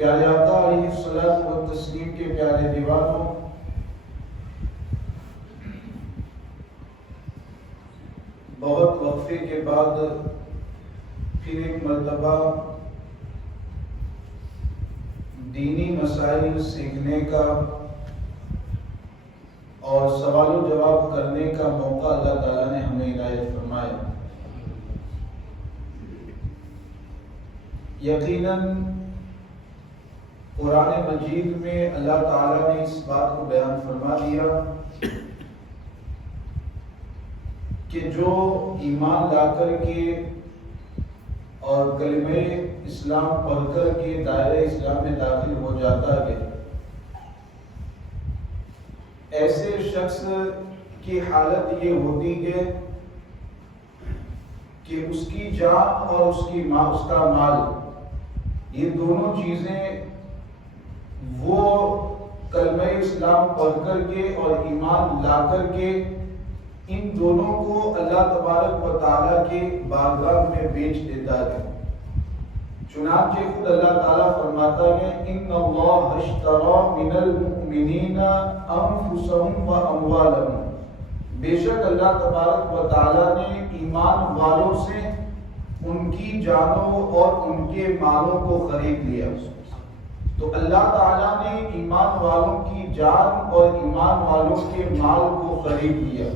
پیارے آقا علیہ الصلوۃ والتسلیم کے پیارے دیوانوں، بہت وقفے کے بعد پھر ایک مرتبہ دینی مسائل سیکھنے کا اور سوال و جواب کرنے کا موقع اللہ تعالیٰ نے ہمیں عنایت فرمایا۔ یقیناً قرآن مجید میں اللہ تعالیٰ نے اس بات کو بیان فرما دیا کہ جو ایمان لا کر کے اور کلمہ اسلام پڑھ کر کے دائرہ اسلام میں داخل ہو جاتا ہے، ایسے شخص کی حالت یہ ہوتی ہے کہ اس کی جان اور اس کا مال، یہ دونوں چیزیں وہ کلمہ اسلام پڑھ کر کے اور ایمان لا کر کے ان دونوں کو اللہ تبارک و تعالیٰ کے بارگاہ میں بیچ دیتا ہے۔ چنانچہ خود اللہ تعالیٰ فرماتا ہے ان اللہ اشتری من المؤمنین انفسهم و اموالهم، بے شک اللہ تبارک و تعالیٰ نے ایمان والوں سے ان کی جانوں اور ان کے مالوں کو خرید لیا۔ تو اللہ تعالیٰ نے ایمان والوں کی جان اور ایمان والوں کے مال کو خرید لیا،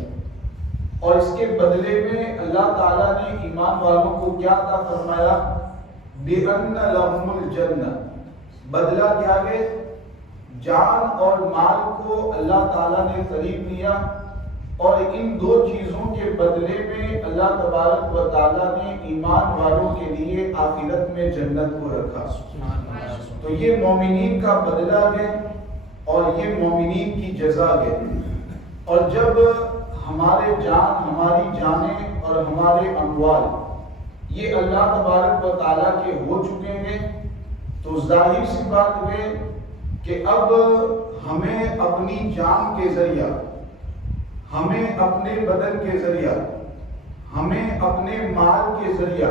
اور اس کے بدلے میں اللہ تعالیٰ نے ایمان والوں کو کیا عطا فرمایا؟ بِأَنَّ لَهُمُ الْجَنَّةَ، بدلہ کیا ہے؟ جان اور مال کو اللہ تعالیٰ نے خرید لیا، اور ان دو چیزوں کے بدلے میں اللہ تبارک و تعالیٰ نے ایمان والوں کے لیے آخرت میں جنت کو رکھا۔ تو یہ مومنین کا بدلہ ہے اور یہ مومنین کی جزا ہے۔ اور جب ہماری جانیں اور ہمارے اموال یہ اللہ تبارک و تعالیٰ کے ہو چکے ہیں، تو ظاہر سی بات ہے کہ اب ہمیں اپنی جان کے ذریعہ، ہمیں اپنے بدن کے ذریعہ، ہمیں اپنے مال کے ذریعہ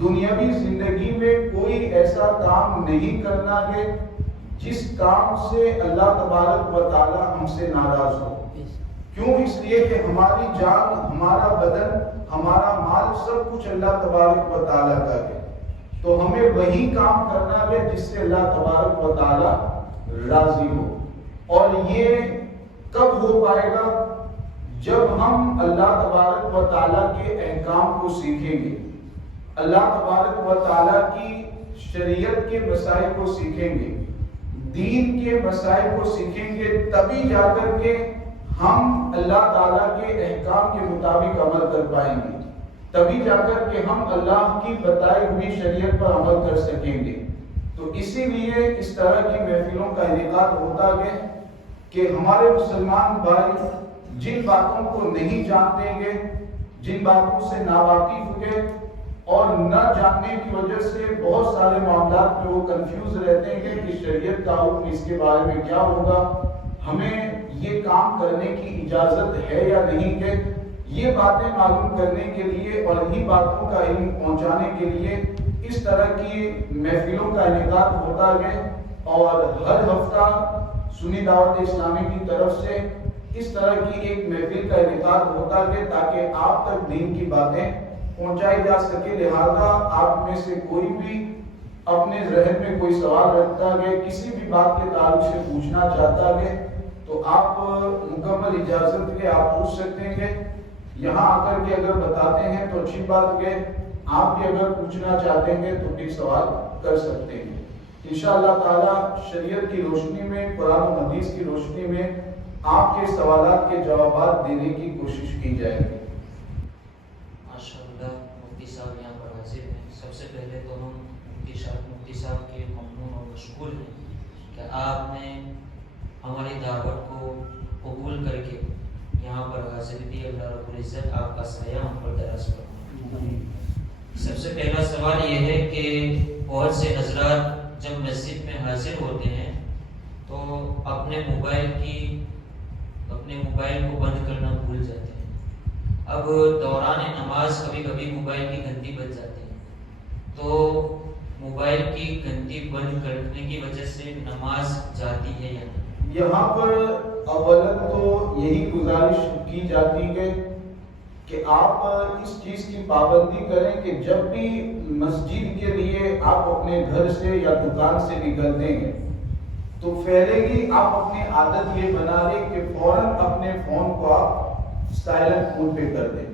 دنیاوی زندگی میں کوئی ایسا کام نہیں کرنا ہے جس کام سے اللہ تبارک و تعالیٰ ہم سے ناراض ہو۔ کیوں؟ اس لیے کہ ہماری جان، ہمارا بدن، ہمارا مال سب کچھ اللہ تبارک و تعالیٰ کا ہے، تو ہمیں وہی کام کرنا ہے جس سے اللہ تبارک و تعالیٰ راضی ہو۔ اور یہ کب ہو پائے گا؟ جب ہم اللہ تبارک و تعالیٰ کے احکام کو سیکھیں گے، اللہ تبارک و تعالیٰ کی شریعت کے مسائل کو سیکھیں گے، دین کے مسائل کو سیکھیں گے، تبھی جا کر کے ہم اللہ تعالیٰ کے احکام کے مطابق عمل کر پائیں گے، تبھی جا کر کے ہم اللہ کی بتائی ہوئی شریعت پر عمل کر سکیں گے۔ تو اسی لیے اس طرح کی محفلوں کا انعقاد ہوتا ہے کہ ہمارے مسلمان بھائی جن باتوں کو نہیں جانتے گے، جن باتوں سے ناواقف ہوئے اور نہ جاننے کی وجہ سے بہت سارے معاملات میں وہ کنفیوز رہتے ہیں کہ شریعت کا حکم اس کے بارے میں کیا ہوگا، ہمیں یہ کام کرنے کی اجازت ہے یا نہیں ہے، یہ باتیں معلوم کرنے کے لیے اور انہی باتوں کا علم پہنچانے کے لیے اس طرح کی محفلوں کا انعقاد ہوتا ہے۔ اور ہر ہفتہ سنی دعوت اسلامی کی طرف سے اس طرح کی ایک محفل کا انعقاد ہوتا ہے تاکہ آپ تک دین کی باتیں پہنچائی جا سکے۔ لہذا آپ میں سے کوئی بھی اپنے ذہن میں کوئی سوال رکھتا ہے، کسی بھی بات کے تعلق سے پوچھنا چاہتا ہے، تو آپ مکمل اجازت کے آپ پوچھ سکتے ہیں۔ یہاں آ کر کے اگر بتاتے ہیں تو اچھی بات ہے، آپ بھی اگر پوچھنا چاہتے ہیں تو بھی سوال کر سکتے ہیں۔ انشاءاللہ تعالی شریعت کی روشنی میں، قرآن و حدیث کی روشنی میں آپ کے سوالات کے جوابات دینے کی کوشش کی جائے گی۔ ماشاءاللہ مفتی صاحب یہاں پر حاضر ہیں۔ سب سے پہلے تو ہم مفتی صاحب کے ممنون اور مشکور ہیں کہ آپ نے ہماری دعوت کو قبول کر کے یہاں پر حاضر دی۔ اللہ رب العزت آپ کا سایہ ہم پر دراز فرمائے۔ سب سے پہلا سوال یہ ہے کہ بہت سے حضرات جب مسجد میں حاضر ہوتے ہیں تو اپنے موبائل کو بند کرنا بھول جاتے ہیں۔ اب دوران نماز کبھی کبھی موبائل کی گھنٹی بج جاتی ہے، تو موبائل کی گھنٹی بند کرنے کی وجہ سے نماز جاتی ہے یا نہیں؟ یہاں پر اولاً تو یہی گزارش کی جاتی ہے کہ آپ اس چیز کی پابندی کریں کہ جب بھی مسجد کے لیے آپ اپنے گھر سے یا دکان سے نکلتے ہیں تو پہلے ہی آپ اپنی عادت یہ بنا لیں کہ فوراً اپنے فون کو آپ سائلنٹ موڈ پہ کر دیں.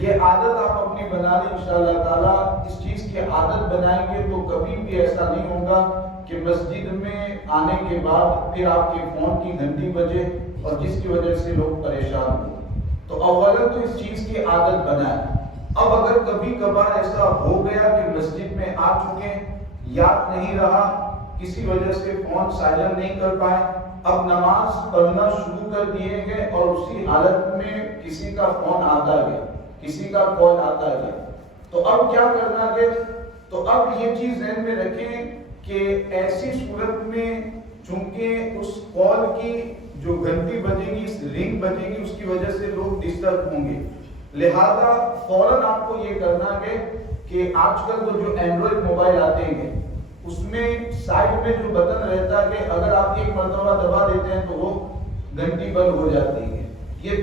یہ عادت آپ اپنی بنا لیں انشاءاللہ تعالیٰ. اس چیز کی عادت بنائیں گے تو کبھی بھی ایسا نہیں ہوگا کہ مسجد میں آنے کے بعد پھر آپ کے فون کی گھنٹی بجے اور جس کی وجہ سے لوگ پریشان ہوں. تو اولا تو اس چیز کی عادت بنائیں. اب اگر کبھی کبھار ایسا ہو گیا کہ مسجد میں آ چکے یاد نہیں رہا کسی وجہ سے فون سائلنٹ نہیں کر پائے, اب نماز پڑھنا شروع کر دیے گئے اور اسی حالت میں کسی کا فون آتا گیا, کسی کا کال آتا گیا, تو اب کیا کرنا ہے؟ تو اب یہ چیز ذہن میں رکھیں کہ ایسی صورت میں چونکہ اس کال کی جو گھنٹی بجے گی, رنگ بجے گی, اس کی وجہ سے لوگ ڈسٹرب ہوں گے, لہذا فوراً آپ کو یہ کرنا ہے کہ آج کل تو جو اینڈرائڈ موبائل آتے ہیں اس میں سائڈ میں جو بٹن رہتا ہے کہ اگر آپ ایک مرتبہ دبا دیتے ہیں تو وہ گھنٹی بند ہو جاتی ہے. یہ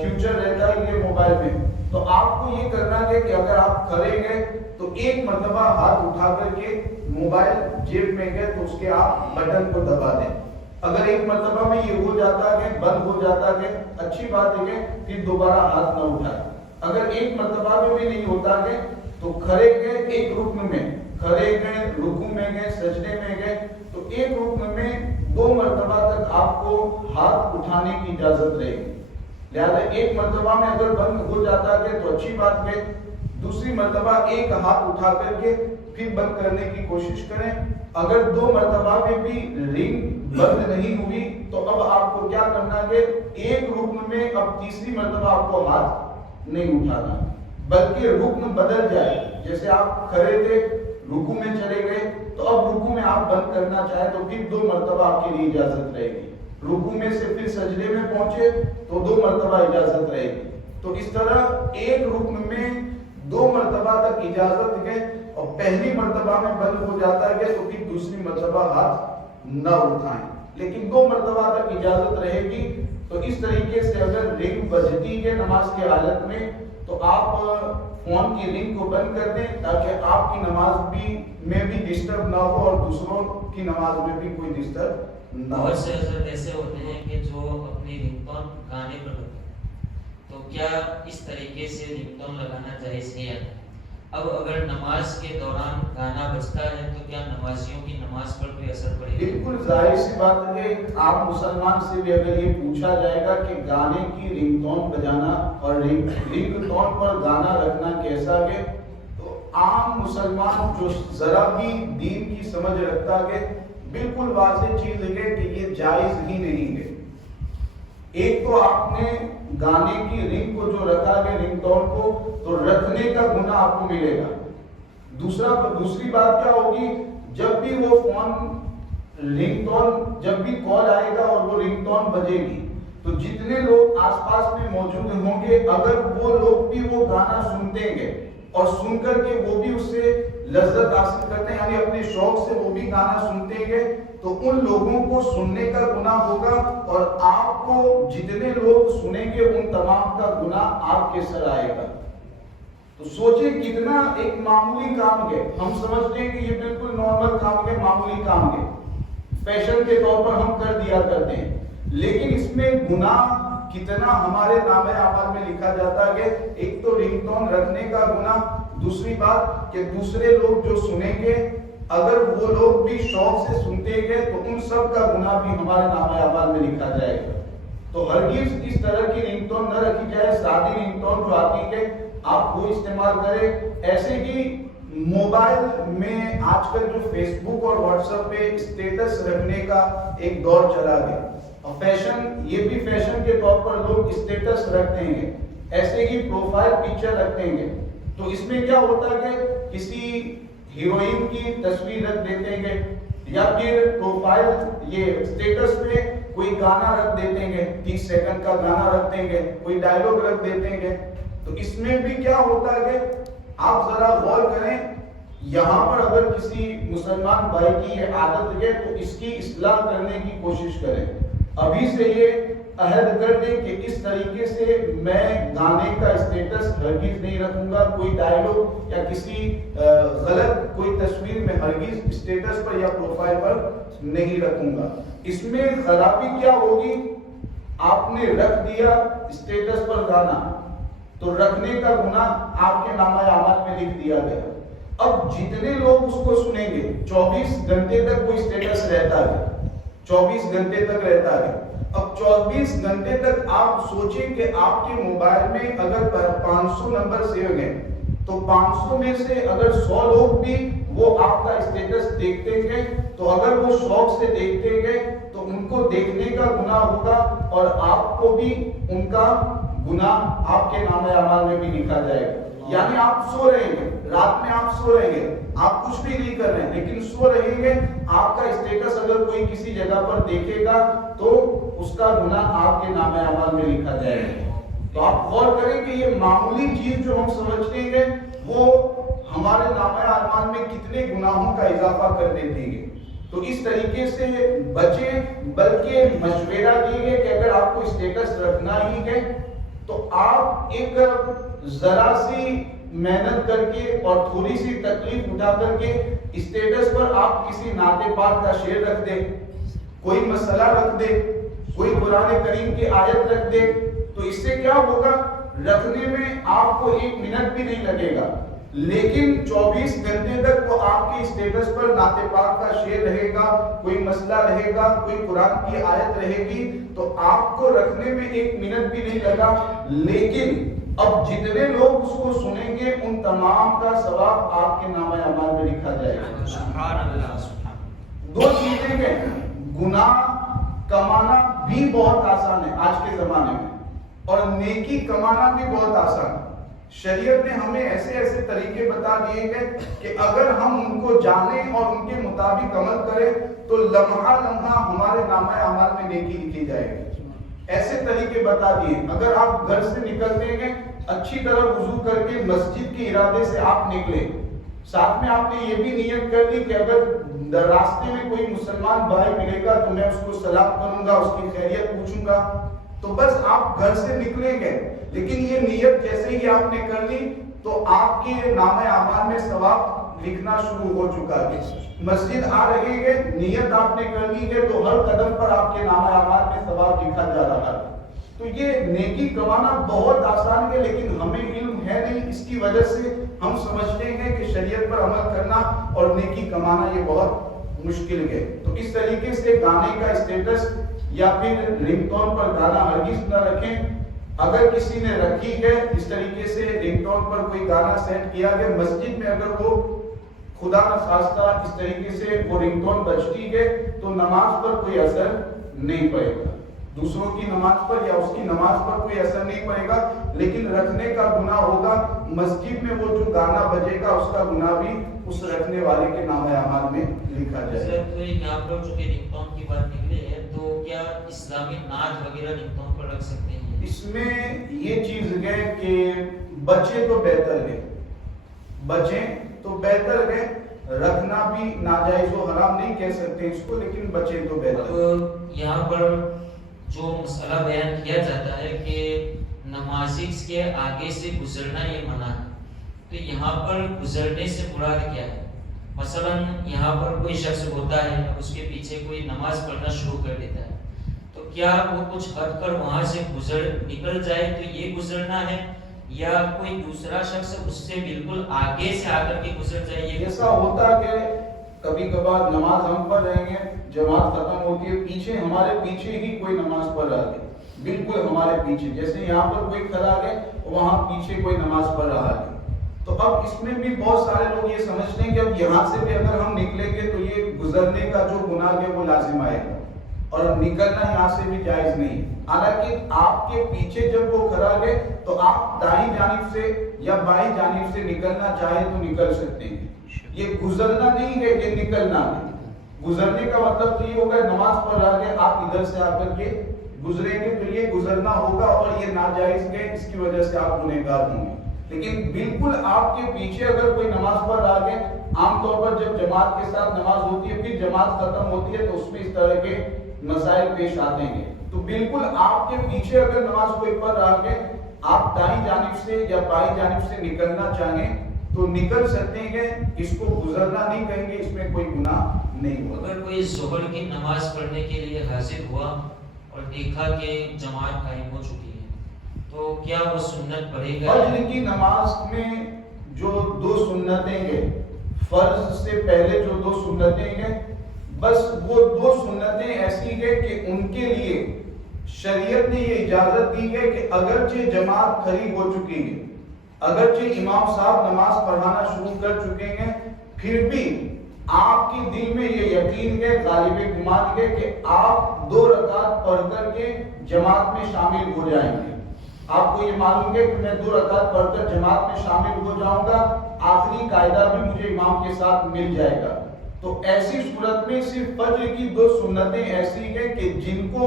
فیوچر رہتا ہے یہ موبائل میں. تو آپ کو یہ کرنا ہے کہ اگر آپ کریں گے تو ایک مرتبہ ہاتھ اٹھا کر کے موبائل جیب میں گئے تو اس کے آپ بٹن کو دبا دیں. اگر ایک مرتبہ میں یہ ہو جاتا ہے بند ہو جاتا ہے اچھی بات ہے کہ پھر دوبارہ ہاتھ نہ اٹھائے. اگر ایک مرتبہ میں بھی نہیں ہوتا ہے تو کھڑے گئے ایک رکن میں, کھڑے گئے, رکوع میں گئے, سجدے میں گئے, تو ایک رکن میں 2 مرتبہ تک آپ کو ہاتھ اٹھانے کی اجازت رہے گی. لہذا ایک مرتبہ میں اگر بند ہو جاتا ہے تو اچھی بات ہے, دوسری مرتبہ ایک ہاتھ اٹھا کر کے پھر بند کرنے کی کوشش کریں. اگر 2 مرتبہ میں بھی رنگ بند نہیں ہوئی تو اب آپ کو کیا کرنا ہے, ایک رکن میں اب تیسری مرتبہ آپ کو ہاتھ نہیں اٹھانا بلکہ رکن بدل جائے. جیسے آپ کھڑے تھے رکوع میں چلے گئے تو اب رکوع میں آپ بند کرنا چاہیں تو پھر 2 مرتبہ آپ کے لیے اجازت رہے گی. رکوع میں سے پھر سجدے میں پہنچے تو 2 مرتبہ اجازت رہے گی. تو اس طرح ایک رکن میں 2 مرتبہ تک اجازت ہے اور پہلی مرتبہ میں بند ہو جاتا ہے تو پھر دوسری مرتبہ ہاتھ نہ اٹھائیں, لیکن 2 مرتبہ تک اجازت رہے گی. تو اس طریقے سے اگر رنگ بجتی ہے نماز کی حالت میں تو آپ فون کی رنگ کو بند کر دیں تاکہ آپ کی نماز میں بھی ڈسٹرب نہ ہو اور دوسروں کی نماز میں بھی کوئی ڈسٹرب نہ ہو. بہت سے حضرت ایسے ہوتے ہیں کہ جو اپنی رنگ ٹون گانے پر لگاتے ہیں, تو کیا اس طریقے سے رنگ ٹون لگانا جائز ہے یا نہیں؟ اب اگر نماز کے دوران گانا بجتا ہے تو کیا نمازیوں کی نماز پر کوئی اثر پڑے گا؟ بالکل ظاہر سی بات ہے. آپ مسلمان سے بھی اگر یہ پوچھا جائے گا کہ گانے کی رنگ ٹون بجانا اور رنگ ٹون پر گانا رکھنا کیسا ہے, تو عام مسلمان جو ذرا بھی دین کی سمجھ رکھتا ہے بالکل واضح چیز ہے کہ یہ جائز ہی نہیں ہے. ایک تو آپ نے گانے کی رنگ کو جو رکھا ہے رنگ ٹون کو, تو رکھنے کا گناہ آپ کو ملے گا. دوسری بات کیا ہوگی, جب بھی وہ فون رنگ ٹون, جب بھی کال آئے گا اور وہ رنگ ٹون بجے گی تو جتنے لوگ آس پاس میں موجود ہوں گے اگر وہ لوگ بھی وہ گانا سنتے گے اور سن کر کے وہ بھی اس سے لذت حاصل کرتے ہیں, یعنی اپنے شوق سے وہ بھی گانا سنتے گے, تو ان لوگوں کو سننے کا گناہ ہوگا اور آپ کو جتنے لوگ سنیں گے ان تمام کا گناہ آپ کے سر آئے گا. تو سوچیں کتنا ایک معمولی کام ہے. ہم سمجھتے ہیں کہ یہ بالکل نارمل کام ہے, معمولی کام ہے, فیشن کے طور پر ہم کر دیا کرتے ہیں, لیکن اس میں گناہ کتنا ہمارے نامہ اعمال میں لکھا جاتا ہے. ایک تو رنگ ٹون رکھنے کا گناہ, دوسری بات کہ دوسرے لوگ جو سنیں گے اگر وہ لوگ بھی شوق سے سنتے گئے تو ان سب کا گناہ بھی ہمارے نامہ اعمال میں لکھا جائے گا. تو ہرگز اس طرح کی رنگ ٹون نہ رکھی جائے. سادی رنگ ٹون جو آتی ہے آپ وہ استعمال کریں. ایسے ہی موبائل میں آج کل جو فیس بک اور واٹس ایپ پہ اسٹیٹس رکھنے کا ایک دور چلا گیا, اور فیشن, یہ بھی فیشن کے طور پر لوگ اسٹیٹس رکھتے ہیں, ایسے ہی پروفائل پکچر رکھتے ہیں. تو اس میں کیا ہوتا ہے کہ کسی ہیروئن کی تصویر رکھ دیتے ہیں یا پھر پروفائل یہ اسٹیٹس پہ کوئی گانا رکھ دیتے ہیں, 30 سیکنڈ کا گانا رکھتے ہیں, کوئی ڈائلوگ رکھ دیتے ہیں. تو اس میں بھی کیا ہوتا ہے کہ آپ ذرا غور کریں یہاں پر اگر کسی مسلمان بھائی کی یہ عادت ہے تو اس کی اصلاح کرنے کی کوشش کریں. ابھی سے یہ عہد کر دیں کہ اس طریقے سے میں گانے کا اسٹیٹس ہرگز نہیں رکھوں گا, کوئی ڈائلاگ یا کسی غلط کوئی تصویر میں ہرگز اسٹیٹس پر یا پروفائل پر نہیں رکھوں گا. اس میں خرابی کیا ہوگی؟ آپ نے رکھ دیا اسٹیٹس پر گانا تو رکھنے کا گناہ آپ کے نامہ اعمال میں لکھ دیا گیا. اب جتنے لوگ اس کو سنیں گے, 24 گھنٹے تک کوئی اسٹیٹس رہتا ہے, 24 گھنٹے تک رہتا ہے. اب 24 گھنٹے تک آپ سوچیں کہ آپ کے موبائل میں اگر 500 نمبر سیو ہیں تو 500 میں سے اگر 100 لوگ بھی وہ آپ کا اسٹیٹس دیکھتے گئے تو اگر وہ شوق سے دیکھتے گئے تو ان کو دیکھنے کا گناہ ہوگا اور آپ کو بھی ان کا گناہ آپ کے نامہ اعمال میں بھی لکھا جائے گا. یعنی آپ سو رہیں گے, رات میں آپ سو رہیں گے, آپ کچھ بھی نہیں کر رہے ہیں لیکن سو رہیں گے, آپ کا اسٹیٹس اگر کوئی کسی جگہ پر دیکھے گا تو اس کا گناہ آپ کے نامہ اعمال میں لکھا جائے گا. تو آپ غور کریں کہ یہ معمولی چیز جو ہم سمجھتے ہیں وہ ہمارے نامہ اعمال میں کتنے گناہوں کا اضافہ کر دیتی ہے. تو اس طریقے سے بچیں, بلکہ مشورہ دیے کہ اگر آپ کو اسٹیٹس رکھنا ہی ہے تو آپ ایک ذرا سی محنت کر کے اور تھوڑی سی تکلیف اٹھا کر کے اسٹیٹس پر آپ کسی نعت پاک کا شعر رکھ دیں, کوئی مسئلہ رکھ دیں, کوئی قرآن کریم کی آیت رکھ دیں. تو اس سے کیا ہوگا؟ رکھنے میں آپ کو 1 منٹ بھی نہیں لگے گا, لیکن 24 گھنٹے تک وہ آپ کے اسٹیٹس پر نعت پاک کا شعر رہے گا, کوئی مسئلہ رہے گا, کوئی قرآن کی آیت رہے گی. تو آپ کو رکھنے میں 1 منٹ بھی نہیں لگا, لیکن اب جتنے لوگ اس کو سنیں گے ان تمام کا ثواب آپ کے نامہ اعمال میں لکھا جائے گا. سبحان اللہ. دو چیزیں ہیں, گناہ کمانا بھی بہت آسان ہے آج کے زمانے میں, اور نیکی کمانا بھی بہت آسان ہے. شریعت نے ہمیں ایسے ایسے طریقے بتا دیے ہیں کہ اگر ہم ان کو جانیں اور ان کے مطابق عمل کریں تو لمحہ لمحہ ہمارے نامہ اعمال میں نیکی لکھی جائے گی. ایسے طریقے بتا دیے, اگر آپ گھر سے نکلتے ہیں اچھی طرح وضو کر کے مسجد کے ارادے سے آپ نکلے, ساتھ میں آپ نے یہ بھی نیت کر دی کہ اگر راستے میں کوئی مسلمان بھائی ملے گا تو میں اس کو سلام کروں گا, اس کی خیریت پوچھوں گا, تو بس آپ گھر سے نکلیں گے. لیکن یہ نیت جیسے ہی آپ نے کر لی تو آپ کے نامہ اعمال میں ثواب لکھنا شروع ہو چکا ہے. مسجد آ رہے ہیں, نیت آپ نے کر لی ہے تو ہر قدم پر آپ کے نامہ اعمال میں ثواب لکھا جا رہا ہے. تو یہ نیکی کمانا بہت آسان ہے, لیکن ہمیں علم ہے نہیں, اس کی وجہ سے ہم سمجھتے ہیں کہ شریعت پر عمل کرنا اور نیکی کمانا یہ بہت مشکل ہے. تو اس طریقے سے گانے کا اسٹیٹس یا پھر رنگ ٹون پر گانا ہرگز نہ رکھیں. اگر کسی نے رکھی ہے اس طریقے سے رنگ ٹون پر کوئی گانا سیٹ کیا گیا, مسجد میں اگر وہ خدا نخواستہ اس طریقے سے وہ رنگ ٹون بجتی ہے تو نماز پر کوئی اثر نہیں پڑے گا, دوسروں کی نماز پر یا اس کی نماز پر کوئی اثر نہیں پڑے گا, لیکن رکھنے کا گناہ ہوگا. مسجد میں وہ جو گانا بجے گا اس کا گناہ بھی اس رکھنے والے کے نامہ اعمال میں لکھا جائے گا. تو یہاں پر جو کہ رنگ ٹون کی بات نکلی ہے, تو کیا اسلامی نعت وغیرہ رنگ ٹون پر رکھ سکتے ہیں؟ اس میں یہ چیز ہے کہ بچے تو بہتر ہے, بچیں تو بہتر ہے, رکھنا بھی ناجائز و حرام نہیں کہہ سکتے اس کو, لیکن بچے تو بہتر ہے. یہاں پر جو مسئلہ بیان کیا جاتا ہے کہ نمازیز کے آگے سے گزرنا یہ منع ہے, تو یہاں پر گزرنے سے مراد کیا ہے؟ مثلا یہاں پر کوئی شخص ہوتا ہے, اس کے پیچھے کوئی نماز پڑھنا شروع کر دیتا ہے, تو کیا وہ کچھ ہٹ کر وہاں سے نکل جائے تو یہ گزرنا ہے, یا کوئی دوسرا شخص اس سے بالکل آگے سے آ کر کے گزر جائے؟ ایسا ہوتا کہ کبھی کبھار نماز ہم پڑھ رہے ہیں, جماعت ختم ہوتی ہے, پیچھے ہمارے پیچھے ہی کوئی نماز پڑھ رہا ہے, بالکل ہمارے پیچھے, جیسے یہاں پر کوئی کھڑا ہے وہاں پیچھے کوئی نماز پڑھ رہا ہے. تو اب اس میں بھی بہت سارے لوگ یہ سمجھتے ہیں کہ اب یہاں سے بھی اگر ہم نکلیں گے تو یہ گزرنے کا جو گناہ ہے وہ لازم آئے گا, اور نکلنا یہاں سے بھی جائز نہیں. حالانکہ آپ کے پیچھے جب وہ کھڑا ہے تو آپ دائیں جانب سے یا بائیں جانب سے نکلنا چاہے تو نکل سکتے ہیں. یہ گزرنا نہیں ہے, یہ نکلنا ہے. گزرنے کا مطلب تو یہ ہوگا نماز پڑھ رہا ہے, آپ ادھر سے آ کر کے گزریں گے تو یہ گزرنا ہوگا, اور یہ ناجائز ہے, اس کی وجہ سے آپ گنہگار ہوں گے. لیکن بالکل آپ کے پیچھے اگر کوئی نماز پڑھ رہا ہے، عام طور پر جب جماعت کے ساتھ نماز ہوتی ہے، پھر جماعت ختم ہوتی ہے تو اس میں اس طرح کے مسائل پیش آتے ہیں، تو بالکل آپ کے پیچھے اگر نماز کوئی پڑھ رہا ہے، آپ دائیں جانب سے یا بائیں جانب سے نکلنا چاہیں تو نکل سکتے ہیں، اس کو گزرنا نہیں کہیں گے، اس میں کوئی گناہ نہیں ہوگا۔ اگر کوئی ظہر کی نماز پڑھنے کے لیے حاضر ہوا اور دیکھا کہ جماعت قائم ہو چکی ہے تو کیا وہ سنت پڑھے گا؟ فجر کی نماز میں جو 2 سنتیں ہیں، فرض سے پہلے جو 2 سنتیں ہیں، بس وہ 2 سنتیں ایسی ہیں کہ ان کے لیے شریعت نے یہ اجازت دی ہے کہ اگرچہ جماعت کھڑی ہو چکی ہے، اگرچہ امام صاحب نماز پڑھانا شروع کر چکے ہیں، پھر بھی آپ کی دل میں یہ یقین ہے، غالب گمان ہے کہ آپ 2 رکعت پڑھ کر کے جماعت میں شامل ہو جائیں گے۔ آپ کو یہ معلوم ہے کہ میں 2 رکعت پڑھ کر جماعت میں شامل ہو جاؤں گا، آخری قاعدہ بھی مجھے امام کے ساتھ مل جائے گا۔ تو ایسی صورت میں صرف فجر کی 2 سنتیں ایسی ہیں کہ جن کو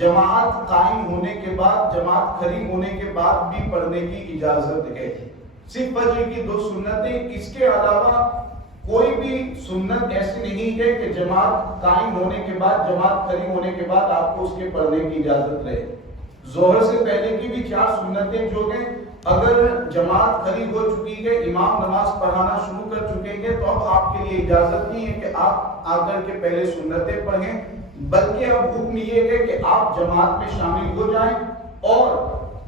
جماعت قائم ہونے کے بعد، جماعت کھڑی ہونے کے بعد بھی پڑھنے کی اجازت ہے۔ صرف فجر کی 2 سنتیں، اس کے علاوہ کوئی بھی سنت ایسی نہیں ہے کہ جماعت قائم ہونے کے بعد، جماعت کھڑی ہونے کے بعد آپ کو اس کے پڑھنے کی اجازت رہے۔ ظہر سے پہلے کی بھی 4 سنتیں جو ہیں، اگر جماعت کھڑی ہو چکی ہے، امام نماز پڑھانا شروع کر چکے ہیں، تو اب آپ کے لیے اجازت نہیں ہے کہ آپ آ کر کے پہلے سنتیں پڑھیں، بلکہ اب حکم یہ ہے کہ آپ جماعت میں شامل ہو جائیں اور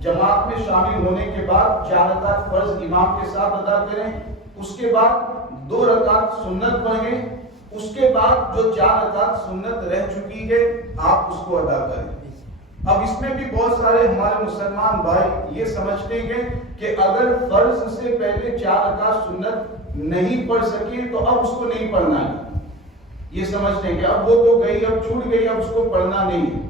جماعت میں شامل ہونے کے بعد 4 رکعت فرض امام کے ساتھ ادا کریں، اس کے بعد 2 رکعت سنت پڑھیں، اس کے بعد جو 4 رکعت سنت رہ چکی ہے آپ اس کو ادا کریں۔ اب اس میں بھی بہت سارے ہمارے مسلمان بھائی یہ سمجھتے ہیں کہ اگر فرض سے پہلے 4 رکعت سنت نہیں پڑھ سکے تو اب اس کو نہیں پڑھنا ہے، یہ سمجھتے ہیں کہ اب وہ تو گئی، اب چھوٹ گئی، اب اس کو پڑھنا نہیں ہے۔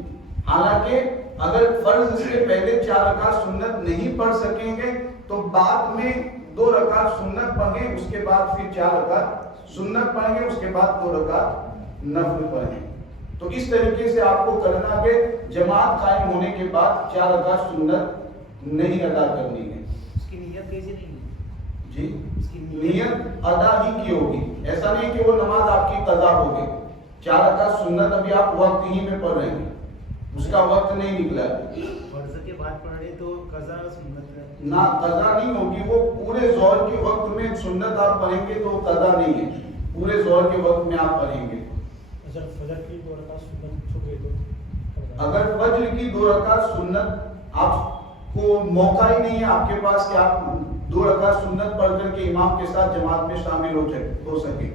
حالانکہ اگر فرض سے پہلے 4 رکعت سنت نہیں پڑھ سکیں گے تو بعد میں 2 رکعت سنت پڑھیں، اس کے بعد پھر 4 رکعت سنت پڑھیں گے، اس کے بعد 2 رکعت نفل پڑھیں۔ تو اس طریقے سے آپ کو کرنا کہ جماعت قائم ہونے کے بعد 4 رکعت سنت نہیں ادا کرنی ہے۔ اس کی نیت کیسی نہیں ہے؟ جی، اس کی نیت ادا ہی کی ہوگی، ایسا نہیں کہ وہ نماز آپ کی قضا ہو گئی۔ 4 رکعت سنت ابھی آپ وقت ہی میں پڑھ رہے ہیں، اس کا وقت نہیں نکلا ہے۔ فرض کے بعد پڑھ رہے تو قضا سنت ہے نہ قضا نہیں ہوگی، وہ پورے ظہر کے وقت میں سنت آپ پڑھیں گے تو قضا نہیں ہے، پورے ظہر کے وقت میں آپ پڑھیں گے۔ فجر کی 2 رکعت سنت چھوٹ گئی تو اگر فجر کی 2 رکعت سنت آپ کو موقع ہی نہیں ہے آپ کے پاس کہ آپ 2 رکعت سنت پڑھ کر کے امام کے ساتھ جماعت میں شامل ہو سکے،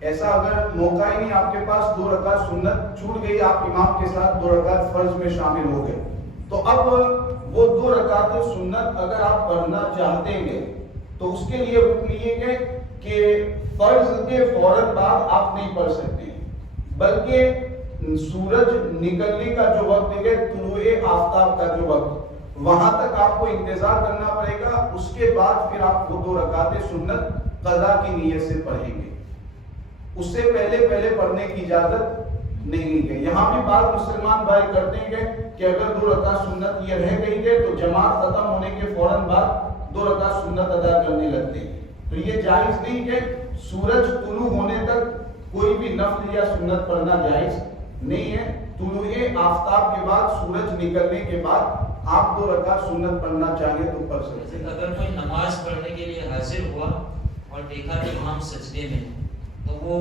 ایسا اگر موقع ہی نہیں آپ کے پاس، 2 رکعت سنت چھوٹ گئی، آپ امام کے ساتھ 2 رکعت فرض میں شامل ہو گئے، تو اب وہ 2 رکعت سنت اگر آپ پڑھنا چاہتے ہیں تو اس کے لیے حکم یہ ہے کہ فرض کے فوراً بعد آپ نہیں پڑھ سکتے، بلکہ سورج نکلنے کا جو وقت ہے، طلوع آفتاب کا جو وقت، وہاں تک آپ کو انتظار کرنا پڑے گا، اس کے بعد پھر آپ کو 2 رکعت سنت قضا کی نیت سے پڑھیں گے، اس سے پہلے پڑھنے کی اجازت نہیں ہے۔ یہاں بھی بعض مسلمان بھائی کرتے ہیں کہ اگر 2 رکعت سنت یہ رہ گئی ہے تو جماعت ختم ہونے کے فوراً بعد 2 رکعت سنت ادا کرنے لگتے ہیں، تو یہ جائز نہیں کہ سورج طلوع ہونے تک کوئی بھی نفل یا سنت پڑھنا جائز نہیں ہے۔ طلوع آفتاب کے بعد، سورج نکلنے کے بعد آپ 2 رکعت سنت پڑھنا چاہیں تو پڑھ سکتے ہیں۔ اگر کوئی نماز پڑھنے کے لیے حاضر ہوا اور دیکھا کہ امام سجدے میں تو وہ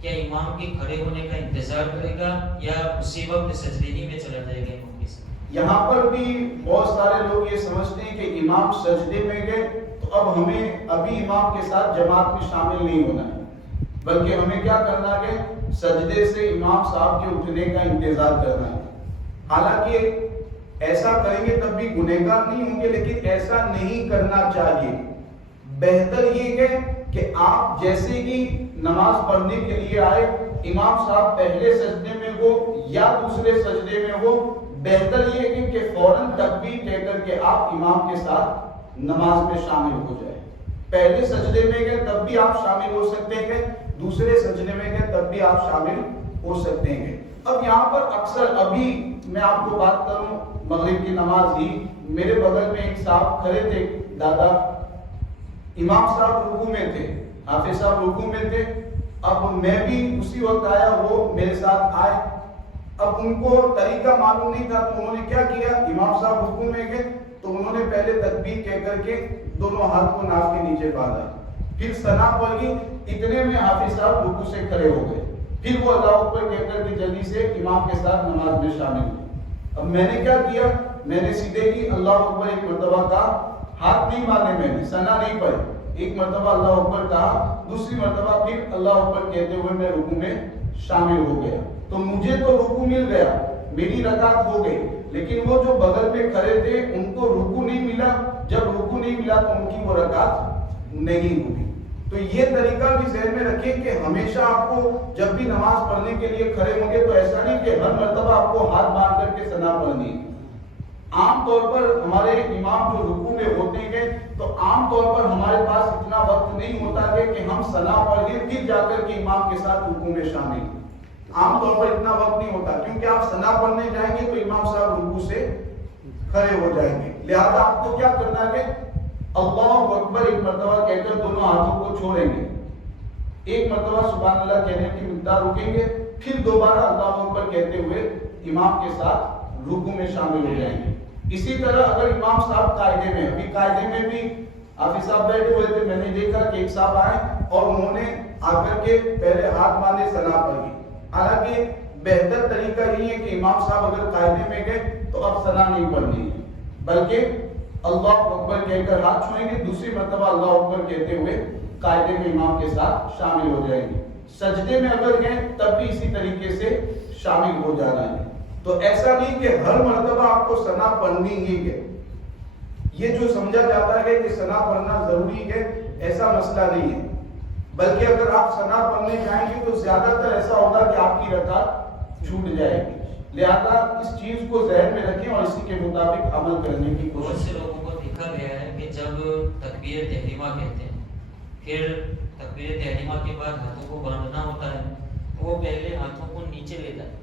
کیا امام کے کھڑے ہونے کا انتظار کرے گا یا اسی وقت سجدے ہی میں چلا جائے گا امام کے ساتھ؟ یہاں پر بھی بہت سارے لوگ یہ سمجھتے ہیں کہ امام سجدے میں گئے تو اب ہمیں ابھی امام کے ساتھ جماعت میں شامل نہیں ہونا ہے، بلکہ ہمیں کیا کرنا ہے، سجدے سے امام صاحب کے اٹھنے کا انتظار کرنا ہے۔ حالانکہ ایسا کریں گے تب بھی گنہگار نہیں ہوں گے، لیکن ایسا نہیں کرنا چاہیے۔ بہتر یہ ہے کہ آپ جیسے ہی نماز پڑھنے کے لیے آئے، امام صاحب پہلے سجدے میں ہو یا دوسرے سجدے میں ہو، بہتر یہ ہے کہ فوراً تکبیر کہہ کر کے آپ امام کے ساتھ نماز میں شامل ہو جائیں۔ پہلے سجدے میں گئے تب بھی آپ شامل ہو سکتے ہیں، دوسرے سجدے میں گئے تب بھی آپ شامل ہو سکتے ہیں۔ اب یہاں پر اکثر ابھی میں آپ کو بات کروں مغرب کی نماز ہی، میرے بغل میں ایک صاحب کھڑے تھے، دادا امام صاحب رکوع میں تھے، حافظ صاحب رکوع میں تھے، اب میں بھی اسی وقت آیا، وہ میرے ساتھ آئے، اب ان کو طریقہ معلوم نہیں تھا تو انہوں نے کیا کیا، امام صاحب رکوع میں گئے تو انہوں نے پہلے تکبیر کہہ کر کے دونوں ہاتھ کو ناف کے نیچے باندھا، پھر ثنا پڑھی، اتنے میں حافظ صاحب رکوع سے کھڑے ہو گئے، پھر وہ اللہ اکبر کہہ کر کے جلدی سے امام کے ساتھ نماز میں شامل ہوئے۔ اب میں نے کیا کیا، میں نے سیدھے ہی اللہ اکبر ایک مرتبہ کہا، ہاتھ نہیں مانے، میں نے ثنا نہیں پڑھی، ایک مرتبہ اللہ اکبر کہا، دوسری مرتبہ پھر اللہ اکبر کہتے ہوئے میں رکوع میں شامل ہو گیا۔ تو مجھے تو رکوع مل گیا، میری رکعت ہو گئی، لیکن وہ جو بغل میں کھڑے تھے ان کو رکوع نہیں ملا، جب رکوع نہیں ملا تو ان کی وہ رکعت نہیں ہوئی۔ تو یہ طریقہ بھی ذہن میں رکھیں کہ ہمیشہ آپ کو جب بھی نماز پڑھنے کے لیے کھڑے ہوں گے تو ایسا نہیں کہ ہر مرتبہ آپ کو ہاتھ باندھ کر کے ثنا پڑھنی ہے۔ عام طور پر ہمارے امام جو رکوع میں ہوتے ہیں تو عام طور پر ہمارے پاس اتنا وقت نہیں ہوتا کہ ہم ثنا پڑھیں پھر جا کر کے امام کے ساتھ رکوع میں شامل ہوں، عام طور پر اتنا وقت نہیں ہوتا، کیونکہ آپ ثنا پڑھنے جائیں گے تو امام صاحب رکوع سے کھڑے ہو جائیں گے، لہذا آپ کو کیا کرنا ہے، اللہ اکبر ایک مرتبہ کہہ کر دونوں ہاتھوں کو چھوڑیں گے، ایک مرتبہ سبحان اللہ کہنے کی مقدار رکیں گے، پھر دوبارہ اللہ اکبر کہتے ہوئے امام کے ساتھ رکوع میں شامل ہو جائیں گے۔ اسی طرح اگر امام صاحب قاعدے میں، ابھی قاعدے میں بھی حافظ صاحب بیٹھے ہوئے تھے، میں نے دیکھا کہ ایک صاحب آئے اور انہوں نے آ کر کے پہلے ہاتھ باندھے ثنا پڑھی، حالانکہ بہتر طریقہ یہی ہے کہ امام صاحب اگر قاعدے میں گئے تو اب ثنا نہیں پڑھنی ہے، بلکہ اللہ اکبر کہہ کر ہاتھ چھوئیں گے، دوسری مرتبہ اللہ اکبر کہتے ہوئے قاعدے میں امام کے ساتھ شامل ہو جائیں گے۔ سجدے میں اگر گئے تب بھی اسی طریقے سے شامل ہو جانا ہے۔ تو ایسا نہیں کہ ہر مرتبہ آپ کو ثنا پڑھنی ہی ہے، یہ جو سمجھا جاتا ہے کہ ثنا پڑھنا ضروری ہے، ایسا مسئلہ نہیں ہے، بلکہ اگر آپ ثنا پڑھنے جائیں گے تو زیادہ تر ایسا ہوگا کہ آپ کی رکعت چھوٹ جائے گی، لہذا اس چیز کو ذہن میں رکھیں اور اسی کے مطابق عمل کرنے کی بہت کوشش سے لوگوں کو دیکھا گیا ہے کہ جب تکبیر تحریمہ کہتے ہیں، پھر تکبیر تحریمہ کے بعد ہاتھوں کو باندھنا ہوتا ہے، وہ پہلے ہاتھوں کو نیچے لیتا ہے،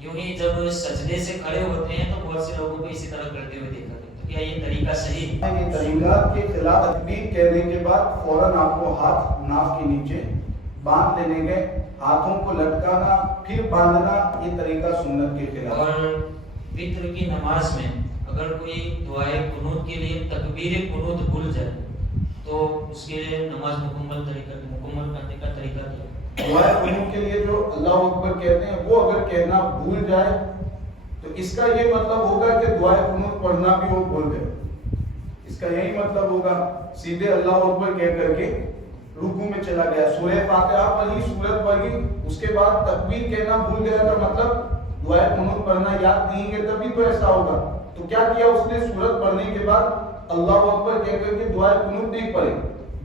یوں ہی جب سجدے سے کھڑے ہوتے ہیں تو بہت سے لوگوں کو اسی طرح کرتے ہوئے دیکھا گیا۔ تو کیا یہ طریقہ صحیح ہے؟ یہ طریقہ کے خلاف تکبیر کہنے کے بعد فوراً آپ کو ہاتھ ناف کے نیچے باندھ لینے کے، ہاتھوں کو لٹکانا پھر باندھنا، یہ طریقہ سنت کے خلاف۔ اور وتر کی نماز میں اگر کوئی دعائے قنوت کے لیے تکبیر قنوت بھول جائے تو اس کے لیے نماز مکمل کرنے کا طریقہ کیا ہے؟ دعائے قنوت کے لیے جو اللہ اکبر کہتے ہیں وہ اگر کہنا بھول جائے تو اس کا یہ مطلب ہوگا کہ دعائے قنوت پڑھنا بھی وہ بھول گئے، اس کا یہی مطلب ہوگا، سیدھے اللہ اکبر کہہ کر کے رکوع میں چلا گیا، سورہ فاتحہ پڑھی، سورت پڑھی، اس کے بعد تکبیر کہنا بھول گیا کا مطلب دعائے قنوت پڑھنا یاد نہیں ہے، تبھی تو ایسا ہوگا۔ تو کیا کیا اس نے، سورت پڑھنے کے بعد اللہ اکبر کہہ کر کے دعائے قنوت نہیں پڑھی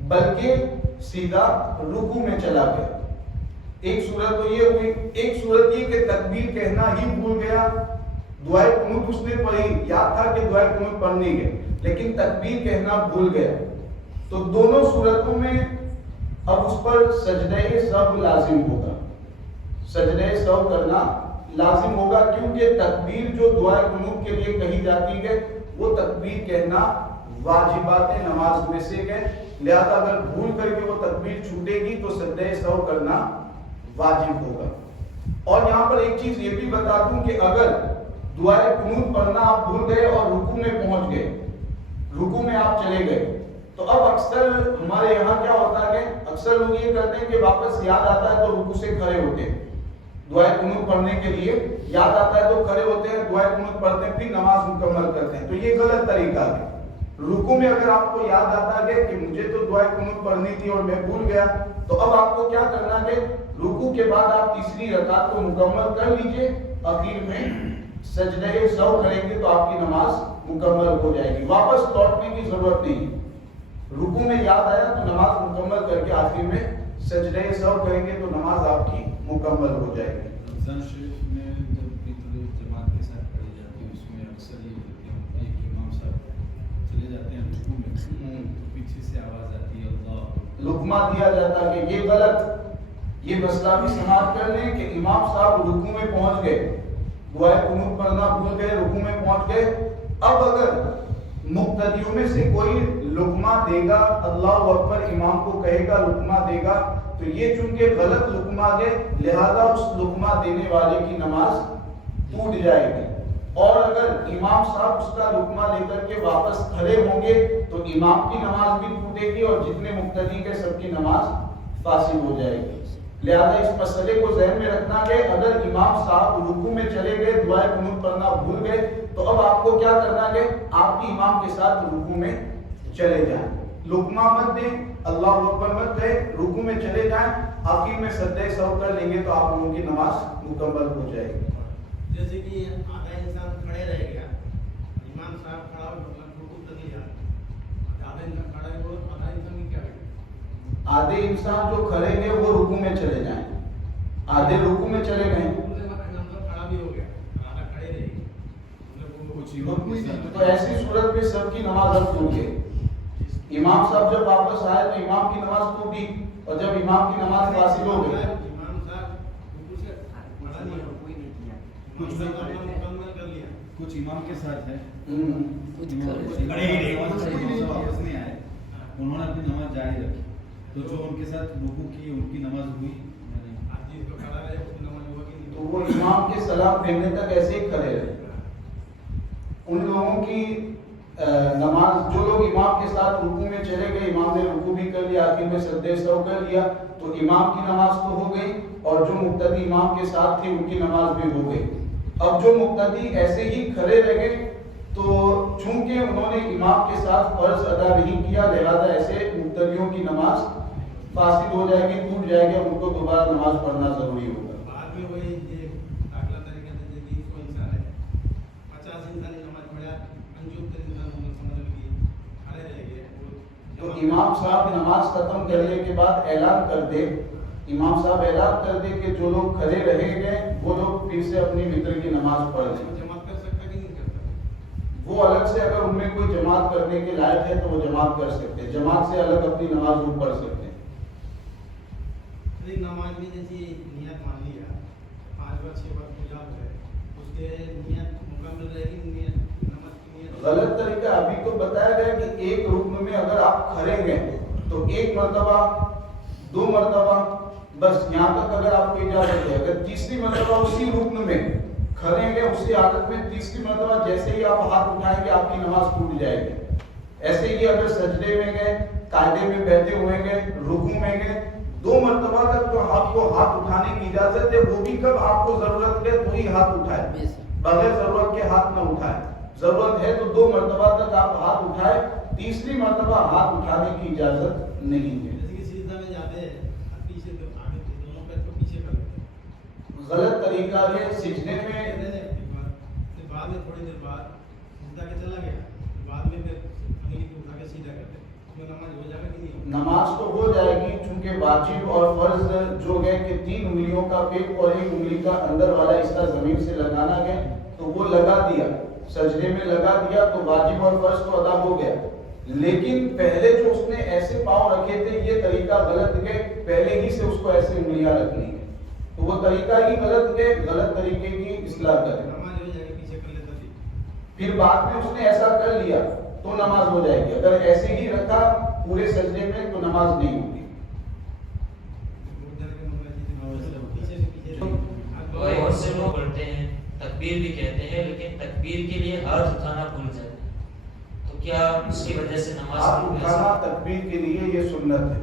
بلکہ سیدھا رکوع میں چلا گیا۔ ایک صورت تو یہ ہوئی، ایک صورت یہ کہ تکبیر کہنا ہی بھول گیا، دعائے قنوت اس نے پڑھی، یاد تھا کہ دعائے قنوت پڑھنی ہے لیکن تکبیر کہنا بھول گیا۔ تو دونوں صورتوں میں اب اس پر سجدہ سہو لازم ہوگا، سجدہ سہو کرنا لازم ہوگا، کیونکہ تکبیر جو دعائے قنوت کے لیے کہی جاتی ہے وہ تکبیر کہنا واجبات نماز میں سے ہے، لہذا اگر بھول کر کے وہ تکبیر چھوٹے گی تو سجدہ سہو کرنا واجب ہوگا۔ اور یہاں پر ایک چیز یہ بھی بتا دوں کہ اگر دعائے قنوت پڑھنا آپ بھول گئے اور رکوع میں پہنچ گئے، رکوع میں آپ چلے گئے، تو اب اکثر ہمارے یہاں کیا ہوتا ہے کہ اکثر لوگ یہ کرتے ہیں کہ واپس یاد آتا ہے تو رکوع سے کھڑے ہوتے ہیں، دعائے قنوت پڑھنے کے لیے یاد آتا ہے تو کھڑے ہوتے ہیں، دعائے قنوت پڑھتے ہیں، پھر نماز مکمل کرتے ہیں، تو یہ غلط طریقہ ہے۔ رکوع میں اگر آپ کو یاد آتا ہے کہ مجھے تو دعائے قنوت پڑھنی تھی اور میں بھول گیا، تو اب آپ کو کیا کرنا ہے، رکوع کے بعد آپ تیسری رکعت کو مکمل کر لیجئے، آخر میں سجدہ سہو کریں گے تو آپ کی نماز مکمل ہو جائے گی، واپس لوٹنے کی ضرورت نہیں۔ رکوع میں یاد آیا تو نماز مکمل کر کے آخر میں سجدہ سہو کریں گے تو نماز آپ کی مکمل ہو جائے گی۔ رمضان شریف میں جب فطر جماعت کے ساتھ پڑھی جاتی ہے اس میں اکثر یہ ہوتے ہیں کہ امام صاحب چلے جاتے ہیں رکوع میں، پیچھے سے آواز آتی ہے اللہ، لقمہ دیا جاتا ہے کہ یہ غلط، یہ مسئلہ بھی سماعت کر لیں کہ امام صاحب رکوع میں پہنچ گئے، دعائے قنوت پڑھنا بھول گئے، رکوع میں پہنچ گئے، اب اگر مقتدیوں میں سے کوئی لقمہ دے گا، اللہ اکبر امام کو کہے گا لقمہ دے گا، تو یہ چونکہ غلط لقمہ دے لہذا اس لقمہ دینے والے کی نماز ٹوٹ جائے گی، اور اگر امام صاحب اس کا لقمہ لے کر کے واپس کھڑے ہوں گے تو امام کی نماز بھی ٹوٹے گی اور جتنے مقتدی کے سب کی نماز فاسد ہو جائے گی۔ لہذا اس مسئلے کو ذہن میں رکھنا کہ اگر امام صاحب رکوع میں چلے گئے، دعائے قنوت پڑھنا بھول گئے، تو اب آپ کو کیا کرنا ہے کہ آپ بھی امام کے ساتھ رکوع میں چلے جائیں، لقمہ مت دیں، اللہ اکبر مت کہیں، رکوع میں چلے جائیں، آخر میں سجدہ سہو کر لیں گے تو آپ لوگوں کی نماز مکمل ہو جائے گی۔ جیسے کہ آدھا انسان کھڑے رہ گیا، امام صاحب کھڑا ہو رکوع تک نہیں جا، آدھا انسان کھڑا ہے وہ آدھا انسان کی کیا کرے؟ آدھے انسان جو کھڑے گئے وہ رکوع میں چلے جائیں، آدھے رکوع میں چلے گئے کھڑا بھی ہو گیا، آدھا کھڑے رہے گی، تو ایسی صورت میں سب کی نماز اب ٹوٹ گئی۔ امام صاحب جب واپس آئے تو امام کی نماز ٹوٹی، اور جب امام کی نماز فاسد ہو گئی، امام صاحب رکوع سے کھڑا نہیں ہو، کوئی نہیں کیا، مکمل کر لیا، کچھ امام کے ساتھ ہے، واپس نہیں آئے، انہوں نے اپنی نماز جاری رکھی، تو جو ان کے ساتھ رکوع کی ان کی نماز ہوئی، جس کو کھڑا رہے اس کی نماز ہوگی، تو وہ امام کے سلام پھیرنے تک ایسے ہی کھڑے رہے۔ ان لوگوں کی نماز، جو لوگ امام کے ساتھ رکوع میں چلے گئے، امام نے رکوع بھی کر لیا، آخر میں سجدہ سہو کر لیا، تو امام کی نماز تو ہو گئی، اور جو مقتدی امام کے ساتھ تھے ان کی نماز بھی ہو گئی۔ اب جو مقتدی ایسے ہی کھڑے رہ گئے، تو چونکہ انہوں نے امام کے ساتھ فرض ادا نہیں کیا، لہذا ایسے مقتدیوں کی نماز فاسد ہو جائے گی، ٹوٹ جائے گی، ان کو دوبارہ نماز پڑھنا ضروری ہوگا۔ بعد میں وہی یہ داخلہ طریقہ سے کہ 100 انسان ہے، 50 انسان نماز پڑھا، 75 انسان سمجھ لگی کھڑے رہ گئے، تو امام صاحب نماز ختم کرنے کے بعد اعلان کر دے، امام صاحب اعلان کر دے کہ جو لوگ کھڑے رہے گئے وہ لوگ پھر سے اپنی وتر کی نماز پڑھ لیں۔ جماعت کر سکتا کہ نہیں کر سکتا؟ وہ الگ سے اگر ان میں کوئی جماعت کرنے کے لائق ہے تو وہ جماعت کر سکتے ہیں، جماعت سے الگ اپنی نماز وہ پڑھ سکتے ہیں۔ نماز میں جیسی نیت مان لیا، 5 بار 6 بار پوجا ہو گئے، اس کے نیت مکمل رہے گی، نیت نماز کی نیت غلط طریقہ ابھی تو بتایا گیا کہ ایک رکن میں اگر آپ کھڑے گئے تو 1 مرتبہ 2 مرتبہ بس یہاں تک اگر آپ کو اجازت ہے، اگر تیسری مرتبہ اسی رکن میں کھڑے گئے اسی عادت میں تیسری مرتبہ جیسے ہی آپ ہاتھ اٹھائیں گے آپ کی نماز ٹوٹ جائے گی۔ ایسے ہی اگر سجدے میں گئے، قاعدے میں بیٹھے ہوئے گئے، رکوع میں گئے، 2 مرتبہ تک تو آپ کو ہاتھ اٹھانے کی اجازت ہے، وہ بھی کب آپ کو ضرورت ہے تو ہی ہاتھ اٹھائے، بغیر ضرورت کے ہاتھ نہ اٹھائے، ضرورت ہے تو 2 مرتبہ تک آپ ہاتھ اٹھائے، تیسری مرتبہ ہاتھ اٹھانے کی اجازت نہیں ہے۔ جیسے کہ سجدہ میں جاتے ہیں پیچھے تو آگے دونوں پیر کو پیچھے کر لیتے ہیں، غلط طریقہ یہ سجدے میں پھر بعد میں تھوڑی دیر بعد سجدہ کے چلا گیا، بعد میں پھر انگلی کو اٹھا کے سیدھا کرتے ہیں، اس میں نماز ہو جائے گا کہ نہیں ہوگا؟ نماز تو ہو جائے گی، چونکہ واجب اور فرض جو ہے کہ 3 انگلیوں کا پیپ اور 1 انگلی کا اندر والا حصہ زمین سے لگانا ہے تو وہ لگا دیا، سجدے میں لگا دیا تو واجب اور فرض تو ادا ہو گیا، لیکن پہلے جو اس نے ایسے پاؤں رکھے تھے یہ طریقہ غلط ہے، پہلے ہی سے اس کو ایسے انگلیاں رکھنی ہے، تو وہ طریقہ ہی غلط ہے، غلط طریقے کی اصلاح کرے، نماز ہو جائے گا پیچھے کر لیتا تھی، پھر بعد میں اس نے ایسا کر لیا تو نماز ہو جائے گی، اگر ایسے ہی رکھا پورے سجدے میں تو نماز نہیں ہوگی۔ بہت سے لوگ پڑھتے ہیں، تکبیر بھی کہتے ہیں، لیکن تکبیر کے لیے ہاتھ اٹھانا بھول جاتے ہیں، تو کیا اس کی وجہ سے نماز ہاتھ اٹھانا تکبیر کے لیے یہ سنت ہے،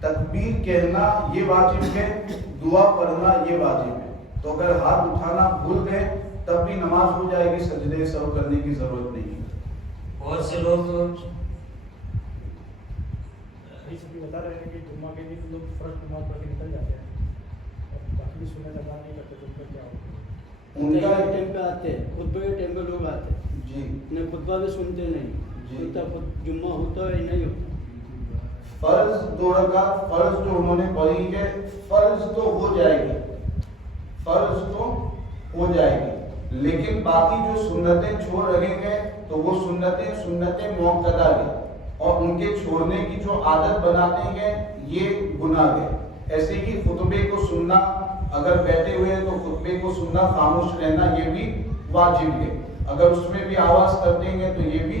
تکبیر کہنا یہ واجب ہے، دعا پڑھنا یہ واجب ہے، تو اگر ہاتھ اٹھانا بھول گئے تب بھی نماز ہو جائے گی، سجدے سہو کرنے کی ضرورت نہیں ہے۔ بہت سے لوگ بتا رہے ہیں کہ جمعہ کے دن لوگ فرض نماز پڑھ کے نکل جاتے ہیں اور باقی سنت ادا نہیں کرتے، تو ان کا کیا ہوگا؟ ان کا ٹائم پہ آتے ہیں، خطبے کے ٹائم پہ لوگ آتے ہیں، جی انہیں خطبہ بھی سنتے نہیں، جی۔ جمعہ ہوتا ہے نہیں ہوتا۔ فرض 2 رکعت فرض جو انہوں نے پڑھی ہے، فرض تو ہو جائے گی، فرض تو ہو جائے گی، لیکن باقی جو سنتیں چھوڑ رہیں گے تو وہ سنتیں موقدہ ہیں، اور ان کے چھوڑنے کی جو عادت بناتے ہیں یہ گناہ ہے۔ ایسے ہی خطبے کو سننا، اگر بیٹھے ہوئے تو خطبے کو سننا، خاموش رہنا یہ بھی واجب ہے، اگر اس میں بھی آواز کرتے ہیں تو یہ بھی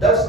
10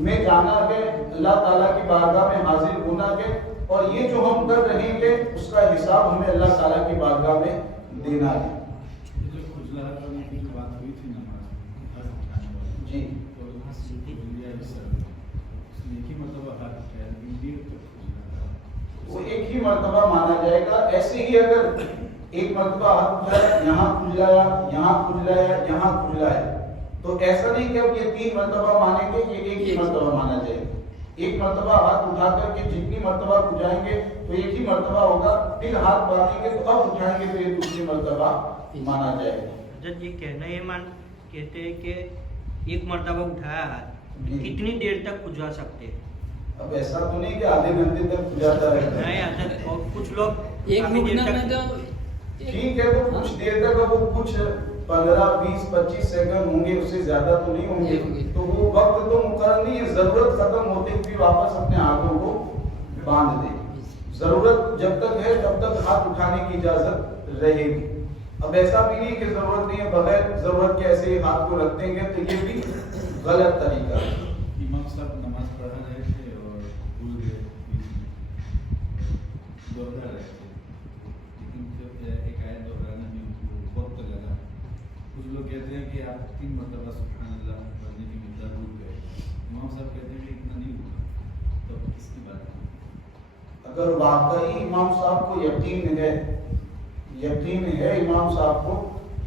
میں جانا ہے، اللہ تعالیٰ کی بارگاہ میں حاضر ہونا ہے، اور یہ جو ہم کر رہے ہیں اس کا حساب ہمیں اللہ تعالیٰ کی بارگاہ میں دینا ہے. جو کھجلا کرنے کی جو بات ہوئی تھی نماز جی تو وہاں سے بولیا سر اس نے ایک ہی مرتبہ ہاتھ اٹھایا لیکن دیر تک کھجلا تھا. وہ ایک ہی مرتبہ مانا جائے گا. ایسے ہی اگر ایک مرتبہ ہاتھ اٹھایا، یہاں کھجلایا، یہاں کھجلایا، یہاں کھجلایا، تو ایسا نہیں کہ اب یہ 3 مرتبہ مانیں گے کہ ایک ہی مرتبہ مانا جائے گا. ایک مرتبہ ہاتھ اٹھا کر کے جتنی مرتبہ کھجائیں گے تو ایک ہی مرتبہ ہوگا. پھر ہاتھ باندھیں گے تو اب اٹھائیں گے تو یہ دوسری مرتبہ مانا جائے گا. حضرت یہ کہنا یہ کہتے ہیں کہ ایک مرتبہ اٹھایا ہاتھ کتنی دیر تک کھجا سکتے ہیں؟ اب ایسا تو نہیں کہ آدھے گھنٹے تک کھجاتا رہتا ہے. نہیں حضرت، اور کچھ لوگ ایک کافی دیر رکنا میں تک تو ٹھیک ہے، تو کچھ دیر تک وہ کچھ 15 20 25 سیکنڈ ہوں گے، اس سے زیادہ تو نہیں ہوں گے. تو وہ وقت تو مقرر نہیں ہے. ضرورت ختم ہوتے ہوئے واپس اپنے ہاتھوں کو باندھ دیں. ضرورت جب تک ہے تب تک ہاتھ اٹھانے کی اجازت رہے گی. اب ایسا بھی نہیں کہ ضرورت نہیں ہے، بغیر ضرورت کے ایسے ہاتھ کو رکھ دیں گے تو یہ بھی غلط طریقہ ہے. امام صاحب نماز پڑھا رہے تھے اور بھول گئے، دوہرا رہے تھے، لیکن جب ایک آیت دہرانے میں ان کو وقت لگا. کچھ لوگ کہتے ہیں کہ آپ 3 مرتبہ سبحان اللہ پڑھنے کی مقدار بھول گئے. امام صاحب کہتے ہیں کہ اتنا نہیں ہوگا، تو کس کی بات ہے؟ اگر واقعی امام صاحب کو یقین ہے امام صاحب کو،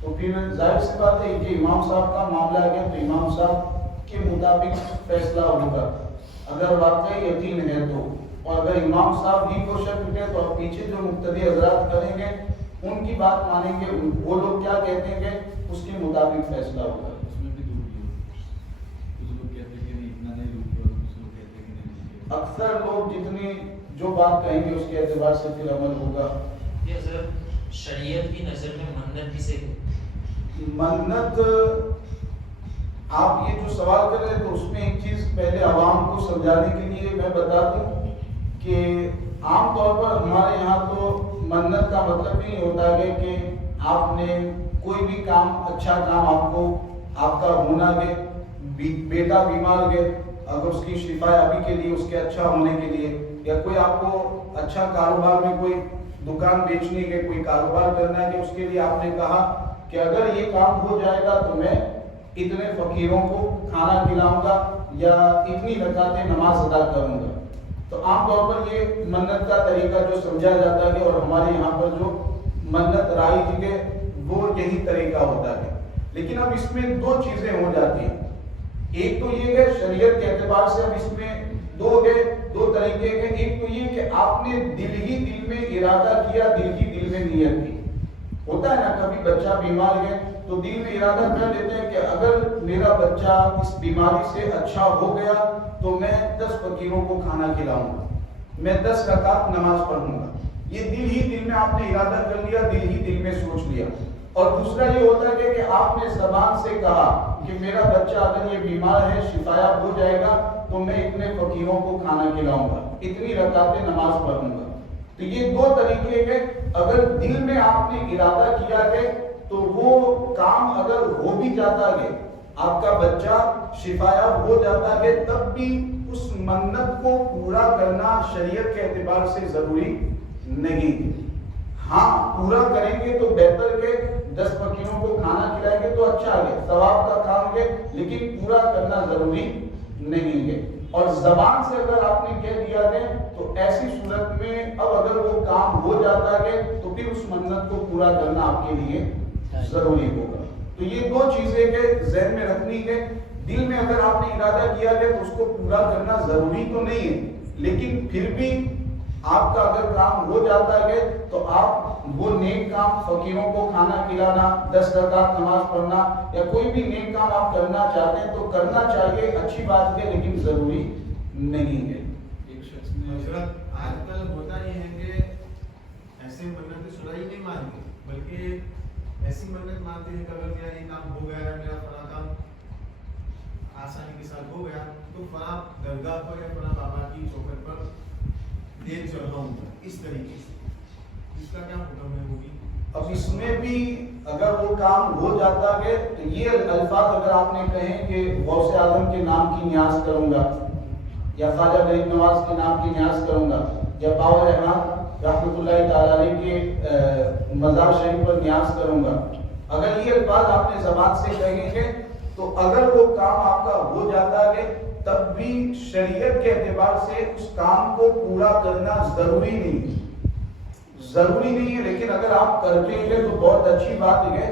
تو پھر ظاہر سی بات ہے کہ امام صاحب کا معاملہ ہے تو امام صاحب کے مطابق فیصلہ ہوگا. اگر واقعی یقین ہے تو. اور اگر امام صاحب ہی کو شک ہے تو اب پیچھے جو مقتدی حضرات کریں گے ان کی بات مانیں گے، وہ لوگ کیا کہتے ہیں اس کے مطابق فیصلہ ہوگا. اس میں بھی دو کچھ لوگ کہتے ہیں کہ نہیں اتنا نہیں روکے اور کچھ لوگ کہتے ہیں کہ نہیں روکے. اکثر لوگ جتنی جو بات کہیں گے اس کے اعتبار سے پھر عمل ہوگا. یہ حضرت شریعت کی نظر میں منت کسے کہتے ہیں؟ منت، آپ یہ جو سوال کر رہے ہیں تو اس میں ایک چیز پہلے عوام کو سمجھانے کے لیے میں بتا دوں کہ عام طور پر ہمارے یہاں تو منت کا مطلب ہی نہیں ہوتا ہے کہ آپ نے کوئی بھی کام، اچھا کام آپ کا ہونا ہے، بیٹا بیمار ہے، اگر اس کی شفا یابی کے لیے، اس کے اچھا ہونے کے لیے، یا کوئی آپ کو اچھا کاروبار میں کوئی دکان بیچنے کے کوئی کاروبار کرنا ہے کہ اس کے لیے آپ نے کہا کہ اگر یہ کام ہو جائے گا تو میں اتنے فقیروں کو کھانا کھلاؤں گا یا اتنی رکعتیں نماز ادا کروں گا. تو عام طور پر یہ منت کا طریقہ جو سمجھا جاتا ہے اور ہمارے یہاں پر جو منت رائج ہے وہ یہی طریقہ ہوتا ہے. لیکن اب اس میں 2 چیزیں ہو جاتی ہیں. ایک تو یہ ہے شریعت کے اعتبار سے اب اس میں 2 طریقے ہیں. ایک تو یہ کہ آپ نے دل ہی دل میں ارادہ کیا، دل ہی دل میں نیت کی. ہوتا ہے نا کبھی بچہ بیمار ہے تو دل میں ارادہ کر لیتے ہیں کہ اگر میرا بچہ اس بیماری سے اچھا ہو گیا تو میں 10 فقیروں کو کھانا کھلاؤں گا، میں 10 رکعت نماز پڑھوں گا. یہ دل ہی دل میں آپ نے ارادہ کر لیا، دل ہی دل میں سوچ لیا. اور دوسرا یہ ہوتا ہے کہ آپ نے زبان سے کہا کہ میرا بچہ اگر یہ بیمار ہے، شفایاب ہو جائے گا تو میں اتنے فقیروں کو کھانا کھلاؤں گا، اتنی رکعتیں نماز پڑھوں گا. تو یہ 2 طریقے ہیں. اگر دل میں آپ نے ارادہ کیا ہے تو وہ کام اگر ہو بھی جاتا ہے، آپ کا بچہ شفایاب ہو جاتا ہے، تب بھی اس منت کو پورا کرنا شریعت کے اعتبار سے ضروری نہیں. ہاں پورا کریں گے تو بہتر کہ 10 فقیروں کو کھانا کھلائیں گے تو اچھا ہے، ثواب کا کام ہے، لیکن پورا کرنا ضروری نہیں ہے. اور زبان سے اگر آپ نے کہہ دیا ہے تو ایسی صورت میں اب اگر وہ کام ہو جاتا ہے تو پھر اس منت کو پورا کرنا آپ کے لیے ضروری ہوگا. تو یہ 2 چیزیں کہ ذہن میں رکھنی ہے. دل میں اگر آپ نے ارادہ کیا ہے تو اس کو پورا کرنا ضروری تو نہیں ہے، لیکن پھر بھی آپ کا اگر کام ہو جاتا ہے تو آپ وہ نیک کام، فقیروں کو کھانا کھلانا، 10 رکعت نماز پڑھنا یا کوئی بھی نیک کام آپ کرنا چاہتے ہیں تو کرنا چاہیے، اچھی بات ہے، لیکن ضروری نہیں ہے. ایک شخص نے حضرت آج کل ہوتا یہ ہے کہ ایسے منت سرائی نہیں مانتے، بلکہ ایسی منت مانتے ہیں کہ اگر میرا یہ کام ہو گیا ہے، میرا فلاں کام آسانی کے ساتھ ہو گیا تو فلاں درگاہ پر یا فلاں بابا کی چوکھٹ پر دیر چڑھاؤں گا. اس طریقے سے اس کا کیا حکم ہے؟ وہ بھی اب اس میں بھی اگر وہ کام ہو جاتا ہے تو یہ الفاظ اگر آپ نے کہیں کہ غوث اعظم کے نام کی نیاز کروں گا یا خواجہ غریب نواز کے نام کی نیاز کروں گا یا باور احمد رحمۃ اللہ تعالی علیہ کے مزار شریف پر نیاز کروں گا، اگر یہ الفاظ آپ نے زبان سے کہیں گے تو اگر وہ کام آپ کا ہو جاتا ہے تب بھی شریعت کے اعتبار سے اس کام کو پورا کرنا ضروری نہیں ہے، لیکن اگر آپ کرتے ہیں تو بہت اچھی بات ہے،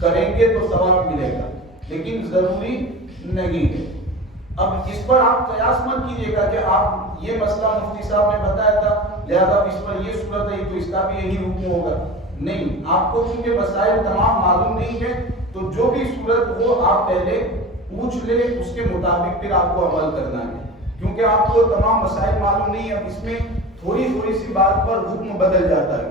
کریں گے تو ثواب ملے گا، لیکن ضروری نہیں ہے۔ اب اس پر آپ قیاس مت کیجیے گا کہ آپ یہ مسئلہ مفتی صاحب نے بتایا تھا لہذا اس پر یہ صورت ہے تو اس کا بھی یہی حکم ہوگا، نہیں، آپ کو چونکہ مسائل تمام معلوم نہیں ہے تو جو بھی صورت ہو آپ پہلے پوچھ لیں، اس کے مطابق پھر آپ کو عمل کرنا ہے، کیونکہ آپ کو تمام مسائل معلوم نہیں ہے۔ اب اس میں تھوڑی سی بات پر حکم بدل جاتا ہے،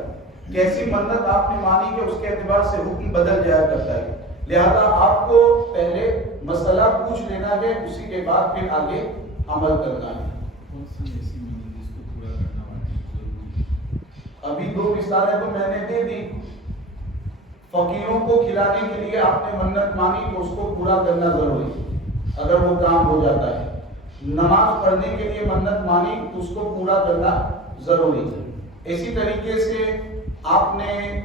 کیسی منت آپ نے مانی کہ اس کے اعتبار سے حکم بدل جایا کرتا ہے، لہذا آپ کو پہلے مسئلہ پوچھ لینا ہے، اسی کے بعد پھر آگے عمل کرنا ہے۔ ابھی 2 مثالیں تو میں نے دے دی، فقیروں کو کھلانے کے لیے آپ نے منت مانی تو اس کو پورا کرنا ضروری ہے اگر وہ کام ہو جاتا ہے، نماز پڑھنے کے لیے منت مانی تو اس کو پورا کرنا ضروری ہے۔ اسی طریقے سے آپ نے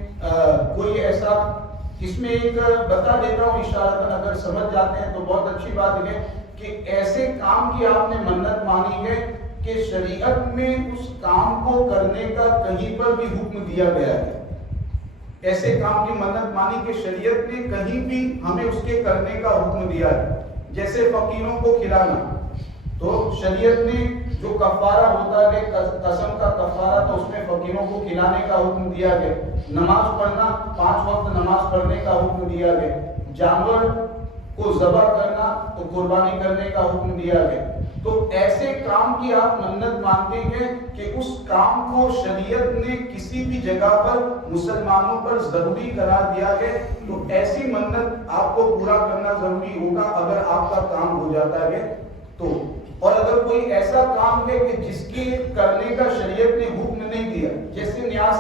کوئی ایسا، اس میں ایک بتا دیتا ہوں اشارتاً، اگر سمجھ جاتے ہیں تو بہت اچھی بات ہے کہ ایسے کام کی آپ نے منت مانی ہے کہ شریعت میں اس کام کو کرنے کا کہیں پر بھی حکم دیا گیا ہے، ایسے کام کی منت مانی کہ شریعت نے کہیں بھی ہمیں اس کے کرنے کا حکم دیا ہے، جیسے فقیروں کو کھلانا، تو شریعت نے جو کفارہ ہوتا ہے قسم کا کفارہ، تو اس میں فقیروں کو کھلانے کا حکم دیا گیا، نماز پڑھنا 5 وقت نماز پڑھنے کا حکم دیا گیا، جانور کو ذبح کرنا تو قربانی کرنے کا حکم دیا گیا۔ تو ایسے کام کی آپ منت مانتے ہیں کہ اس کام کو شریعت نے کسی بھی جگہ پر مسلمانوں پر ضروری قرار دیا ہے، تو ایسی منت آپ کو پورا کرنا ضروری ہوگا اگر آپ کا کام ہو جاتا ہے تو۔ اور اگر کوئی ایسا کام ہے کہ جس کے کرنے کا شریعت نے حکم نہیں دیا، جیسے نیاز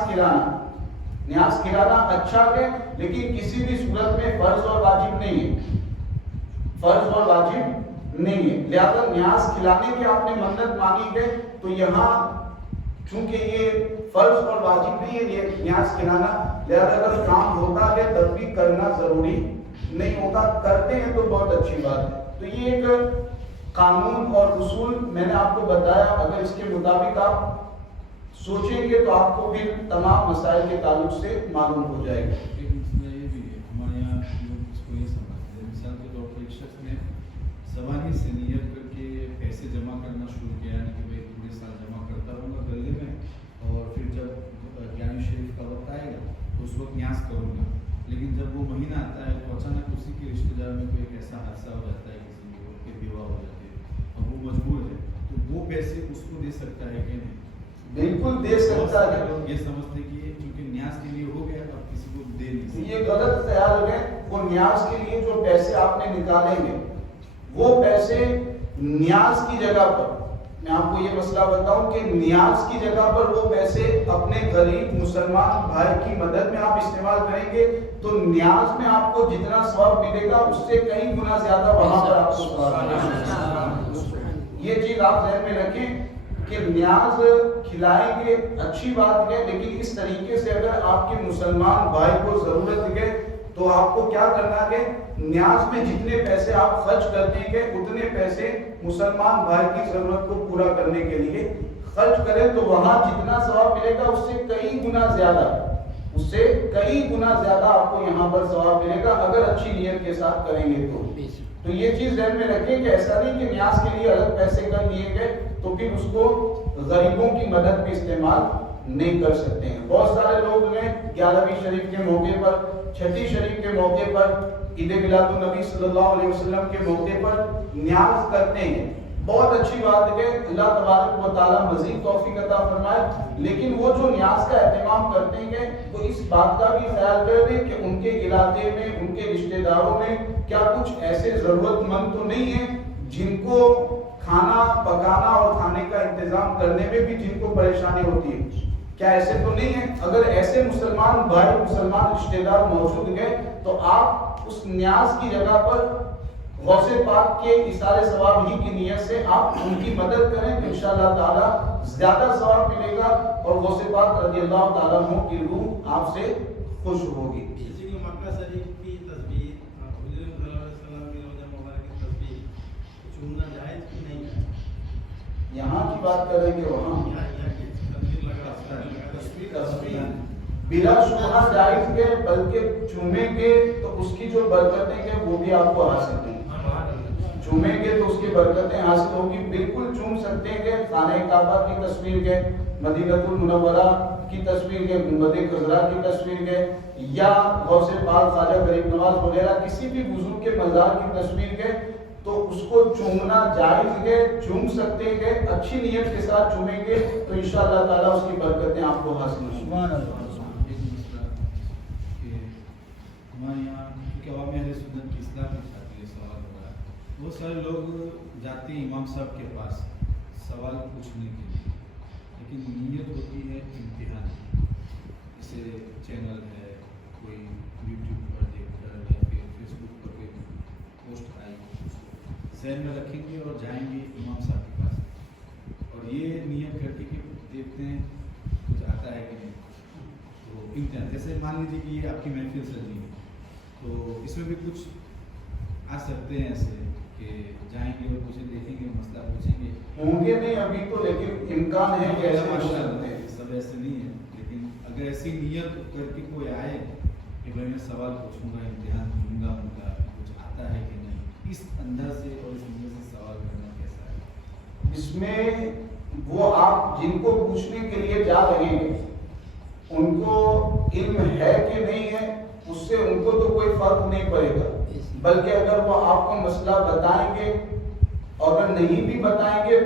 کھلانا اچھا ہے لیکن کسی بھی صورت میں فرض اور واجب نہیں ہے، لہذا نیاز کھلانے کی آپ نے منت مانی ہے تو یہاں چونکہ یہ فرض اور واجب نہیں ہے یہ نیاز کھلانا، لہذا اگر کام ہوتا ہے تب بھی کرنا ضروری نہیں ہوتا، کرتے ہیں تو بہت اچھی بات ہے۔ تو یہ ایک قانون اور اصول میں نے آپ کو بتایا، اگر اس کے مطابق آپ سوچیں گے تو آپ کو پھر تمام مسائل کے تعلق سے معلوم ہو جائے گا۔ ایک مسئلہ یہ بھی ہے، ہمارے یہاں لوگ اس کو یہ سمجھتے ہیں، مثال کے طور پر ایک شخص نے زبانی سے نیت کر کے پیسے جمع کرنا شروع کیا، یعنی کہ میں پورے سال جمع کرتا رہوں گا گلے میں، اور پھر جب جامع شریف کا وقت آئے گا تو اس وقت نیاز کروں گا، لیکن جب وہ مہینہ آتا ہے تو اچانک اسی کے رشتہ دار میں کوئی ایک ایسا حادثہ ہو جاتا ہے، کسی کے بیوہ ہو جاتی ہے اور وہ مجبور ہے، تو وہ پیسے اس کو دے سکتا ہے کہ نہیں؟ بالکل دے سکتا ہے۔ لوگ یہ سمجھتے کہ چونکہ نیاز کے لیے ہو گیا اب کسی کو دے نہیں سکتے، یہ غلط خیال ہے۔ وہ نیاز کے لیے جو پیسے آپ نے نکالیں گے وہ پیسے نیاز کی جگہ پر، میں آپ کو یہ مسئلہ بتاؤں کہ نیاز کی جگہ پر وہ پیسے اپنے غریب مسلمان بھائی کی مدد میں آپ استعمال کریں گے تو نیاز میں آپ کو جتنا ثواب ملے گا اس سے کئی گنا زیادہ وہاں پر آپ کو ثواب ملے گا۔ یہ چیز آپ ذہن میں رکھیں کہ نیاز کھلائیں گے اچھی بات ہے، لیکن اس طریقے سے اگر آپ کے مسلمان بھائی کو ضرورت ہے تو آپ کو کیا کرنا ہے، نیاز میں جتنے پیسے آپ خرچ کرتے ہیں اتنے پیسے مسلمان بھائی کی ضرورت کو پورا کرنے کے لیے خرچ کریں تو وہاں جتنا ثواب ملے گا اس سے کئی گنا زیادہ آپ کو یہاں پر ثواب ملے گا اگر اچھی نیت کے ساتھ کریں گے تو یہ چیز ذہن میں رکھیں کہ ایسا نہیں کہ نیاز کے لیے الگ پیسے کر لیے گئے تو پھر اس کو غریبوں کی مدد میں استعمال نہیں کر سکتے ہیں۔ بہت سارے لوگ ہیں 11ویں شریف کے موقع پر، 6 شریف کے موقع پر، عید میلاد النبی صلی اللہ علیہ وسلم کے موقع پر نیاز کرتے ہیں، بہت اچھی بات ہے، اللہ تبارک و تعالیٰ مزید توفیق عطا فرمائے، لیکن وہ جو نیاز کا اہتمام کرتے ہیں وہ اس بات کا بھی خیال کریں کہ ان کے علاقے میں، ان کے رشتہ داروں میں کیا کچھ ایسے ضرورت مند تو نہیں ہیں جن کو کھانا پکانا اور کھانے کا انتظام کرنے میں بھی جن کو پریشانی ہوتی ہے، کیا ایسے تو نہیں ہے؟ اگر ایسے مسلمان بھائی مسلمان رشتہ دار موجود ہیں تو آپ اس نیاز کی جگہ پر غوث پاک کے ایثار ثواب ہی کی نیت سے آپ ان کی مدد کریں تو انشاءاللہ تعالی زیادہ ثواب ملے گا اور غوث پاک رضی اللہ تعالیٰ عنہ کی روح آپ سے خوش ہوگی. کسی کو مکہ شریف کی تصویر حضور صلی اللہ علیہ وسلم کی روضہ مبارک کی تصویر چومنا جائز کہ نہیں ہے؟ یہاں کی بات کریں گے وہاں یہاں کی تصویر لگا تصویر بلا شبہ جائز ہے، بلکہ چومیں گے تو اس کی جو برکتیں ہیں وہ بھی آپ کو حاصل ہیں. چومیں گے تو اس کی برکتیں حاصل ہوگی. بالکل چوم سکتے ہیں خانہ کعبہ کی تصویر کے، مدینہ المنورہ کی تصویر کے، گنبد خضرا کی تصویر کے، یا غوث پاک خواجہ غریب نواز وغیرہ کسی بھی بزرگ کے مزار کی تصویر کے، تو اس کو چومنا جائز ہے. چوم سکتے ہیں، اچھی نیت کے ساتھ چومیں گے تو انشاءاللہ تعالیٰ اس کی برکتیں آپ کو حاصل ہوں. ایک مسئلہ کہ ہمارے یہاں کیونکہ عوام اہل سنت کی اصلاح کی خاطر یہ سوال ہو رہا ہے. بہت سارے لوگ جاتے ہیں امام صاحب کے پاس سوال پوچھنے کے لیے، لیکن نیت ہوتی ہے امتحان. جیسے چینل ہے، کوئی یوٹیوب پر دیکھ کر یا پھر فیس بک پر کوئی پوسٹ آئی، ذہن میں رکھیں گے اور جائیں گے امام صاحب کے پاس اور یہ نیت کر کے کہ دیکھتے ہیں کچھ آتا ہے کہ نہیں. تو امتحان جیسے مان لیجیے کہ یہ آپ کی محفل چل رہی ہے تو اس میں بھی کچھ آ سکتے ہیں ایسے کہ جائیں گے اور پوچھیں، دیکھیں گے، مسئلہ پوچھیں گے. ہوں گے نہیں ابھی تو، لیکن امکان ہے کہ ایسے ہو سکتے ہیں. سب ایسے نہیں ہے، لیکن اگر ایسی نیت کر کے کوئی آئے کہ بھائی میں سوال پوچھوں گا، امتحان دوں گا ان کا، کچھ آتا ہے کہ نہیں، اس انداز سے اور اس انداز سے سوال کرنا کیسا ہے؟ اس میں وہ آپ جن کو پوچھنے کے لیے جا رہے ہیں ان کو علم ہے کہ نہیں ہے، اس سے ان کو تو کوئی فرق نہیں پڑے گا. بلکہ اگر وہ آپ کو مسئلہ بتائیں گے اور اگر نہیں بھی بتائیں گے،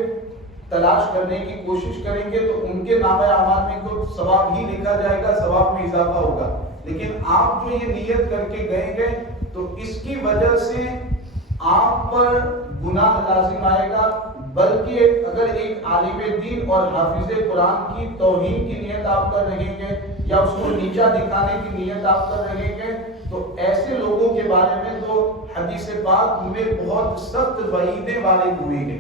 تلاش کرنے کی کوشش کریں گے تو ان کے نامہ اعمال میں تو ثواب ہی لکھا جائے گا، ثواب میں اضافہ ہوگا. لیکن آپ جو یہ نیت کر کے گئے تو اس کی وجہ سے آپ پر گناہ لازم آئے گا. بلکہ اگر ایک عالم دین اور حافظ قرآن کی توہین کی نیت آپ کر رہے ہیں یا اس کو نیچا دکھانے کی نیت آپ کر رہے ہیں تو ایسے لوگوں کے بارے میں تو حدیث پاک میں بہت سخت وعیدیں وارد ہوئی ہیں.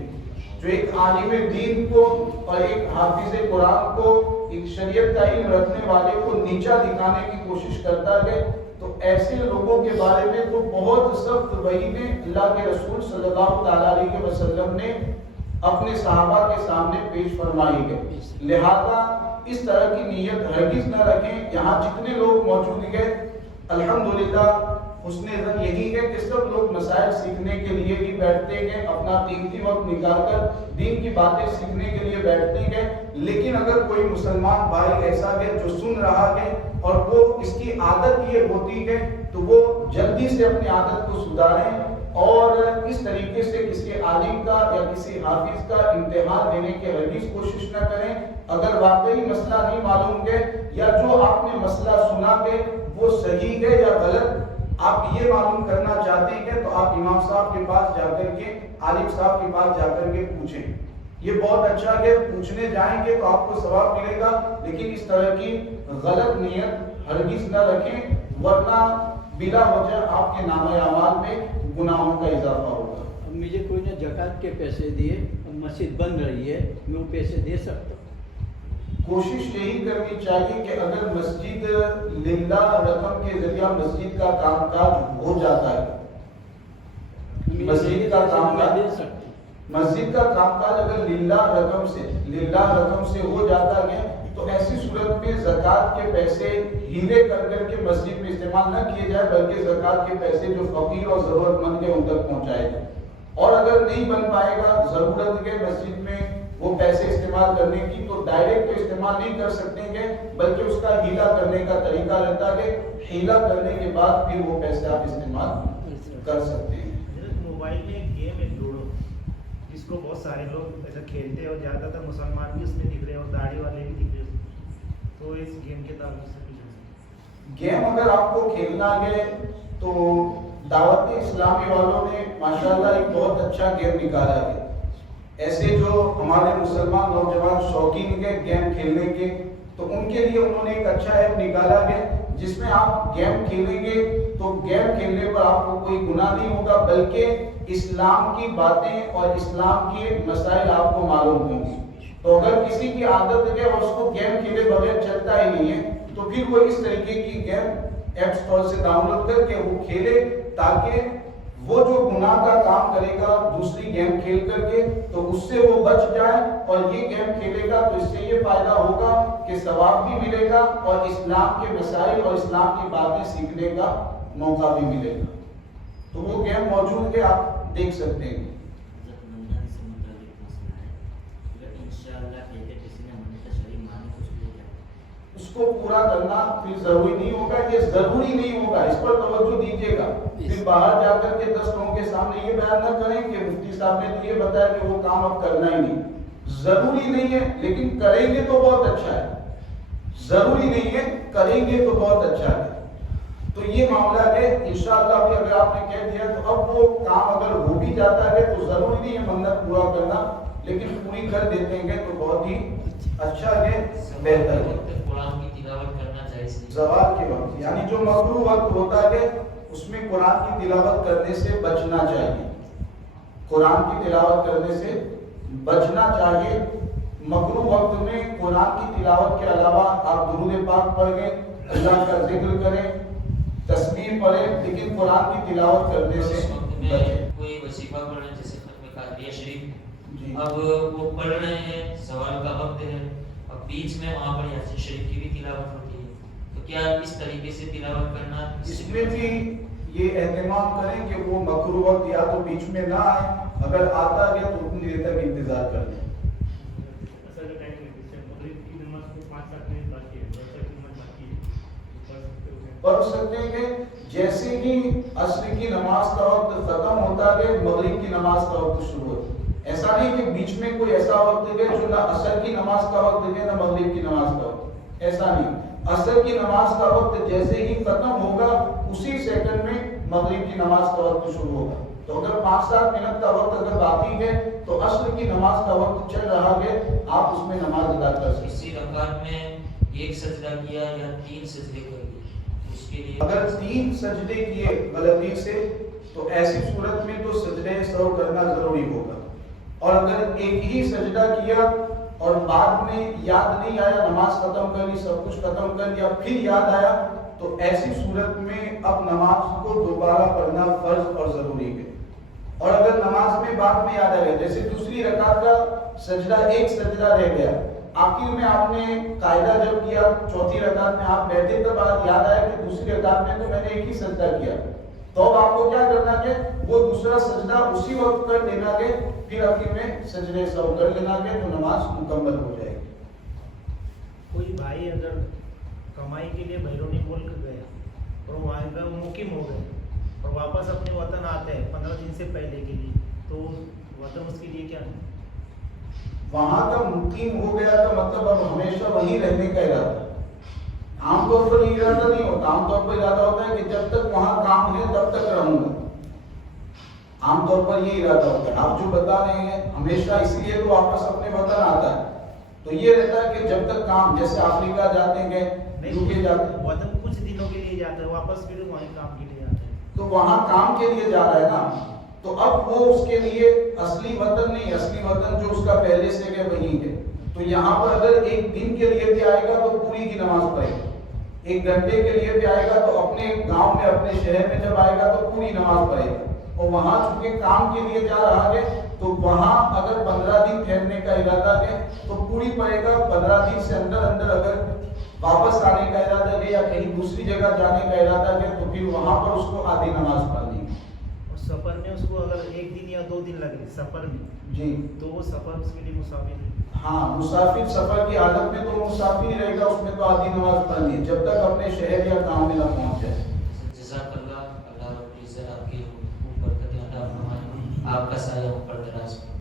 جو ایک عالم دین کو اور ایک حافظ قرآن کو، ایک شریعت کا علم رکھنے والے کو نیچا دکھانے کی کوشش کرتا ہے تو ایسے لوگوں کے بارے میں تو بہت سخت وعیدیں اللہ کے رسول صلی اللہ تعالیٰ علیہ وسلم نے اپنے صحابہ کے سامنے پیش فرمائی ہے. لہذا اس طرح کی نیت ہرگز نہ رکھیں. یہاں جتنے لوگ موجود ہیں الحمدللہ حسن ظن یہی ہے کہ سب لوگ مسائل سیکھنے کے لیے ہی بیٹھتے ہیں، اپنا قیمتی وقت نکال کر دین کی باتیں سیکھنے کے لیے بیٹھتے ہیں. لیکن اگر کوئی مسلمان بھائی ایسا ہے جو سن رہا ہے اور وہ اس کی عادت یہ ہوتی ہے تو وہ جلدی سے اپنی عادت کو سدھاریں اور اس طریقے سے کسی عالم کا یا کسی حافظ کا امتحان دینے کی ہرگز کوشش نہ کریں. اگر واقعی مسئلہ نہیں معلوم ہے یا جو آپ نے مسئلہ سنا ہے وہ صحیح ہے یا غلط آپ یہ معلوم کرنا چاہتے ہیں تو آپ امام صاحب کے پاس جا کر کے، عالم صاحب کے پاس جا کر کے پوچھیں. یہ بہت اچھا ہے، پوچھنے جائیں گے تو آپ کو ثواب ملے گا. لیکن اس طرح کی غلط نیت ہرگز نہ رکھیں ورنہ بلا وجہ آپ کے نامہ اعمال میں گناہوں کا اضافہ ہوگا. اب مجھے کوئی نے زکوٰۃ کے پیسے دیے، اب مسجد بن رہی ہے، میں وہ پیسے دے سکتا ہوں؟ کوشش یہی کرنی چاہیے کہ اگر مسجد للہ رقم کے ذریعہ مسجد کا کام کاج ہو جاتا ہے، مسجد کا کام کاج دے سکتا ہوں. مسجد کا کام کاج اگر للہ رقم سے ہو جاتا ہے تو ایسی صورت میں زکوٰۃ کے پیسے ہیرے کر کے مسجد میں استعمال نہ کیے جائے بلکہ زکوٰۃ کے پیسے جو فقیر اور ضرورت مند ہیں ان تک پہنچائے جائیں. اور اگر نہیں بن پائے گا، ضرورت ہے مسجد میں وہ پیسے استعمال کرنے کی تو ڈائریکٹ تو استعمال نہیں کر سکتے ہیں بلکہ اس کا ہیلا کرنے کا طریقہ رہتا ہے. ہیلا کرنے کے بعد پھر وہ پیسے آپ استعمال کر سکتے ہیں. موبائل میں ایک گیم ہے لوڈو، جس کو بہت سارے لوگ ایسا کھیلتے ہیں اور زیادہ تر مسلمان بھی اس میں دکھ رہے ہیں اور داڑھی والے بھی دکھ رہے ہیں. تو اس گیم کے تعلق سے گیم اگر آپ کو کھیلنا ہے تو دعوت اسلامی والوں نے ماشاءاللہ ایک بہت اچھا گیم نکالا ہے. ایسے جو ہمارے مسلمان نوجوان شوقین کے گیم کھیلنے کے تو ان کے لیے انہوں نے ایک اچھا ایپ نکالا ہے جس میں آپ گیم کھیلیں گے تو گیم کھیلنے پر آپ کو کوئی گناہ نہیں ہوگا، بلکہ اسلام کی باتیں اور اسلام کے مسائل آپ کو معلوم ہوں گے۔ تو اگر کسی کی عادت ہے اور اس کو گیم کھیلے بغیر چلتا ہی نہیں ہے تو پھر وہ اس طریقے کی گیم ایپ سٹور سے ڈاؤن لوڈ کر کے وہ کھیلے، تاکہ وہ جو گناہ کا کام کرے گا دوسری گیم کھیل کر کے تو اس سے وہ بچ جائے، اور یہ گیم کھیلے گا تو اس سے یہ فائدہ ہوگا کہ ثواب بھی ملے گا اور اسلام کے مسائل اور اسلام کی باتیں سیکھنے کا موقع بھی ملے گا۔ تو وہ گیم موجود ہے، آپ دیکھ سکتے ہیں۔ اس کو پورا کرنا پھر ضروری نہیں ہوگا، یہ ضروری نہیں ہوگا، اس پر توجہ دیجیے گا۔ پھر باہر جا کر کے 10 لوگوں کے سامنے یہ بیان نہ کریں کہ مفتی صاحب نے تو یہ بتایا کہ وہ کام اب کرنا ہی نہیں۔ ضروری نہیں ہے لیکن کریں گے تو بہت اچھا ہے، ضروری نہیں ہے کریں گے تو بہت اچھا ہے۔ تو یہ معاملہ ہے، انشاءاللہ بھی اگر آپ نے کہہ دیا تو اب وہ کام اگر ہو بھی جاتا ہے تو ضروری نہیں ہے منت پورا کرنا، لیکن پوری کر دیتے ہیں تو بہت ہی اچھا ہے، بہتر ہے۔ قرآن کی تلاوت کرنا جائز نہیں۔ زوال کے وقت یعنی جو مکروہ وقت ہوتا ہے اس میں قرآن کی تلاوت کرنے سے بچنا چاہیے، قرآن کی تلاوت کرنے سے بچنا چاہیے۔ مکروہ وقت میں قرآن کی تلاوت کے علاوہ آپ درود پاک پڑھیں، اللہ کا ذکر کریں، تسبیح پڑھیں، لیکن قرآن کی تلاوت کرنے سے بچیں۔ کوئی وظیفہ پڑھ رہے ہیں جیسے ختم قادریہ شریف، جی اب وہ پڑھ رہے ہیں، زوال کا وقت ہے، اب بیچ میں وہاں پر یاسین شریف کی بھی تلاوت ہوتی ہے، تو کیا اس طریقے سے تلاوت کرنا؟ اس میں بھی یہ اہتمام کریں کہ وہ مکروہ وقت یا تو بیچ میں نہ آئے، اگر آتا گیا تو اتنی دیر تک انتظار کر لیں۔ اصل ٹائم ہے مغرب کی نماز کو 5-7 منٹ باقی ہے، 10 منٹ باقی ہے، پڑھ سکتے ہیں کہ جیسے ہی عصر کی نماز کا وقت ختم ہوتا ہے مغرب کی نماز کا وقت شروع ہوتا ہے۔ ایسا نہیں کہ بیچ میں کوئی ایسا وقت ہے جو نہ عصر کی نماز کا وقت ہے نہ مغرب کی نماز کا وقت، ایسا نہیں۔ عصر کی نماز کا وقت جیسے ہی ختم ہوگا اسی سیکنڈ میں مغرب کی نماز کا وقت شروع ہوگا۔ تو اگر 5-7 منٹ کا وقت اگر باقی ہے تو عصر کی نماز کا وقت چل رہا ہے، آپ اس میں نماز ادا کر سکتے ہیں۔ اسی رکعت میں ایک سجدہ کیا یا 3 سجدے کر دیے، اس کے لیے اگر 3 سجدے کیے غلطی سے تو ایسی صورت میں تو سجدے سہو کرنا ضروری ہوگا، اور اگر ایک ہی سجدہ کیا اور بعد میں یاد نہیں آیا، نماز ختم کر لی، سب کچھ ختم کر لیا، پھر یاد آیا، تو ایسی صورت میں اب نماز کو دوبارہ پڑھنا فرض اور ضروری ہے۔ اور اگر نماز میں بعد میں یاد آ گیا، جیسے دوسری رکعت کا سجدہ ایک سجدہ رہ گیا، آخر میں آپ نے قاعدہ جب کیا، چوتھی رکعت میں آپ بیٹھے تب یاد آیا کہ دوسری رکعت میں تو میں نے ایک ہی سجدہ کیا، تو اب آپ کو کیا کرنا ہے، وہ دوسرا سجدہ اسی وقت کر لینا ہے، پھر آخر میں سجدے سہو کر لینا ہے، تو نماز مکمل ہو جائے گی۔ کوئی بھائی اگر کمائی کے لیے بیرونی ملک گیا اور وہاں کا مقیم ہو گئے اور واپس اپنے وطن آتے ہیں 15 دن سے پہلے کے لیے، تو وطن اس کے لیے کیا ہے؟ وہاں کا مقیم ہو گیا کا مطلب اب ہمیشہ وہیں رہنے کا ارادہ۔ عام طور پر یہ ارادہ نہیں ہوتا، عام طور پر ارادہ ہوتا ہے کہ جب تک وہاں کام ہے تب تک رہوں گا، عام طور پر یہ ارادہ ہوتا ہے۔ آپ جو بتا رہے ہیں ہمیشہ اس لیے تو واپس اپنے وطن آتا ہے، تو یہ رہتا ہے کہ جب تک کام، جیسے افریقہ جاتے ہیں، یوکے جاتے ہیں، وطن کچھ دنوں کے لیے جاتا ہے، واپس پھر وہیں کام کے لیے آتا ہے، تو وہاں کام کے لیے جا رہا ہے نا، تو اب وہ اس کے لیے اصلی وطن نہیں، اصلی وطن جو اس کا پہلے سے ہے وہی ہے۔ تو یہاں پر اگر ایک دن کے لیے بھی آئے گا تو پوری کی نماز پڑھے گا، 1 گھنٹے کے لیے بھی آئے گا تو اپنے گاؤں میں اپنے شہر میں جب آئے گا تو پوری نماز پڑھے گا، اور وہاں چونکہ کام کے لیے جا رہا ہے تو وہاں اگر 15 دن ٹھہرنے کا ارادہ ہے تو پوری پڑھے گا، 15 دن سے اندر اگر واپس آنے کا ارادہ ہے یا کہیں دوسری جگہ جانے کا ارادہ ہے تو پھر وہاں پر اس کو آدھی نماز پڑھنی ہے۔ اور سفر میں اس کو اگر 1 دن یا 2 دن لگے سفر میں، جی تو وہ سفر اس کے لیے مسافر ہے۔ ہاں، مسافر سفر کی حالت میں تو مسافر ہی رہے گا، اس میں تو آدھی نماز پڑھنی ہے جب تک اپنے شہر یا گاؤں میں نہ پہنچ جائے۔ جزاک اللہ، اللہ رب العزت آپ کی برکتیں عطا فرمائے، آپ کا سایہ ہم پر دراز فرمائے۔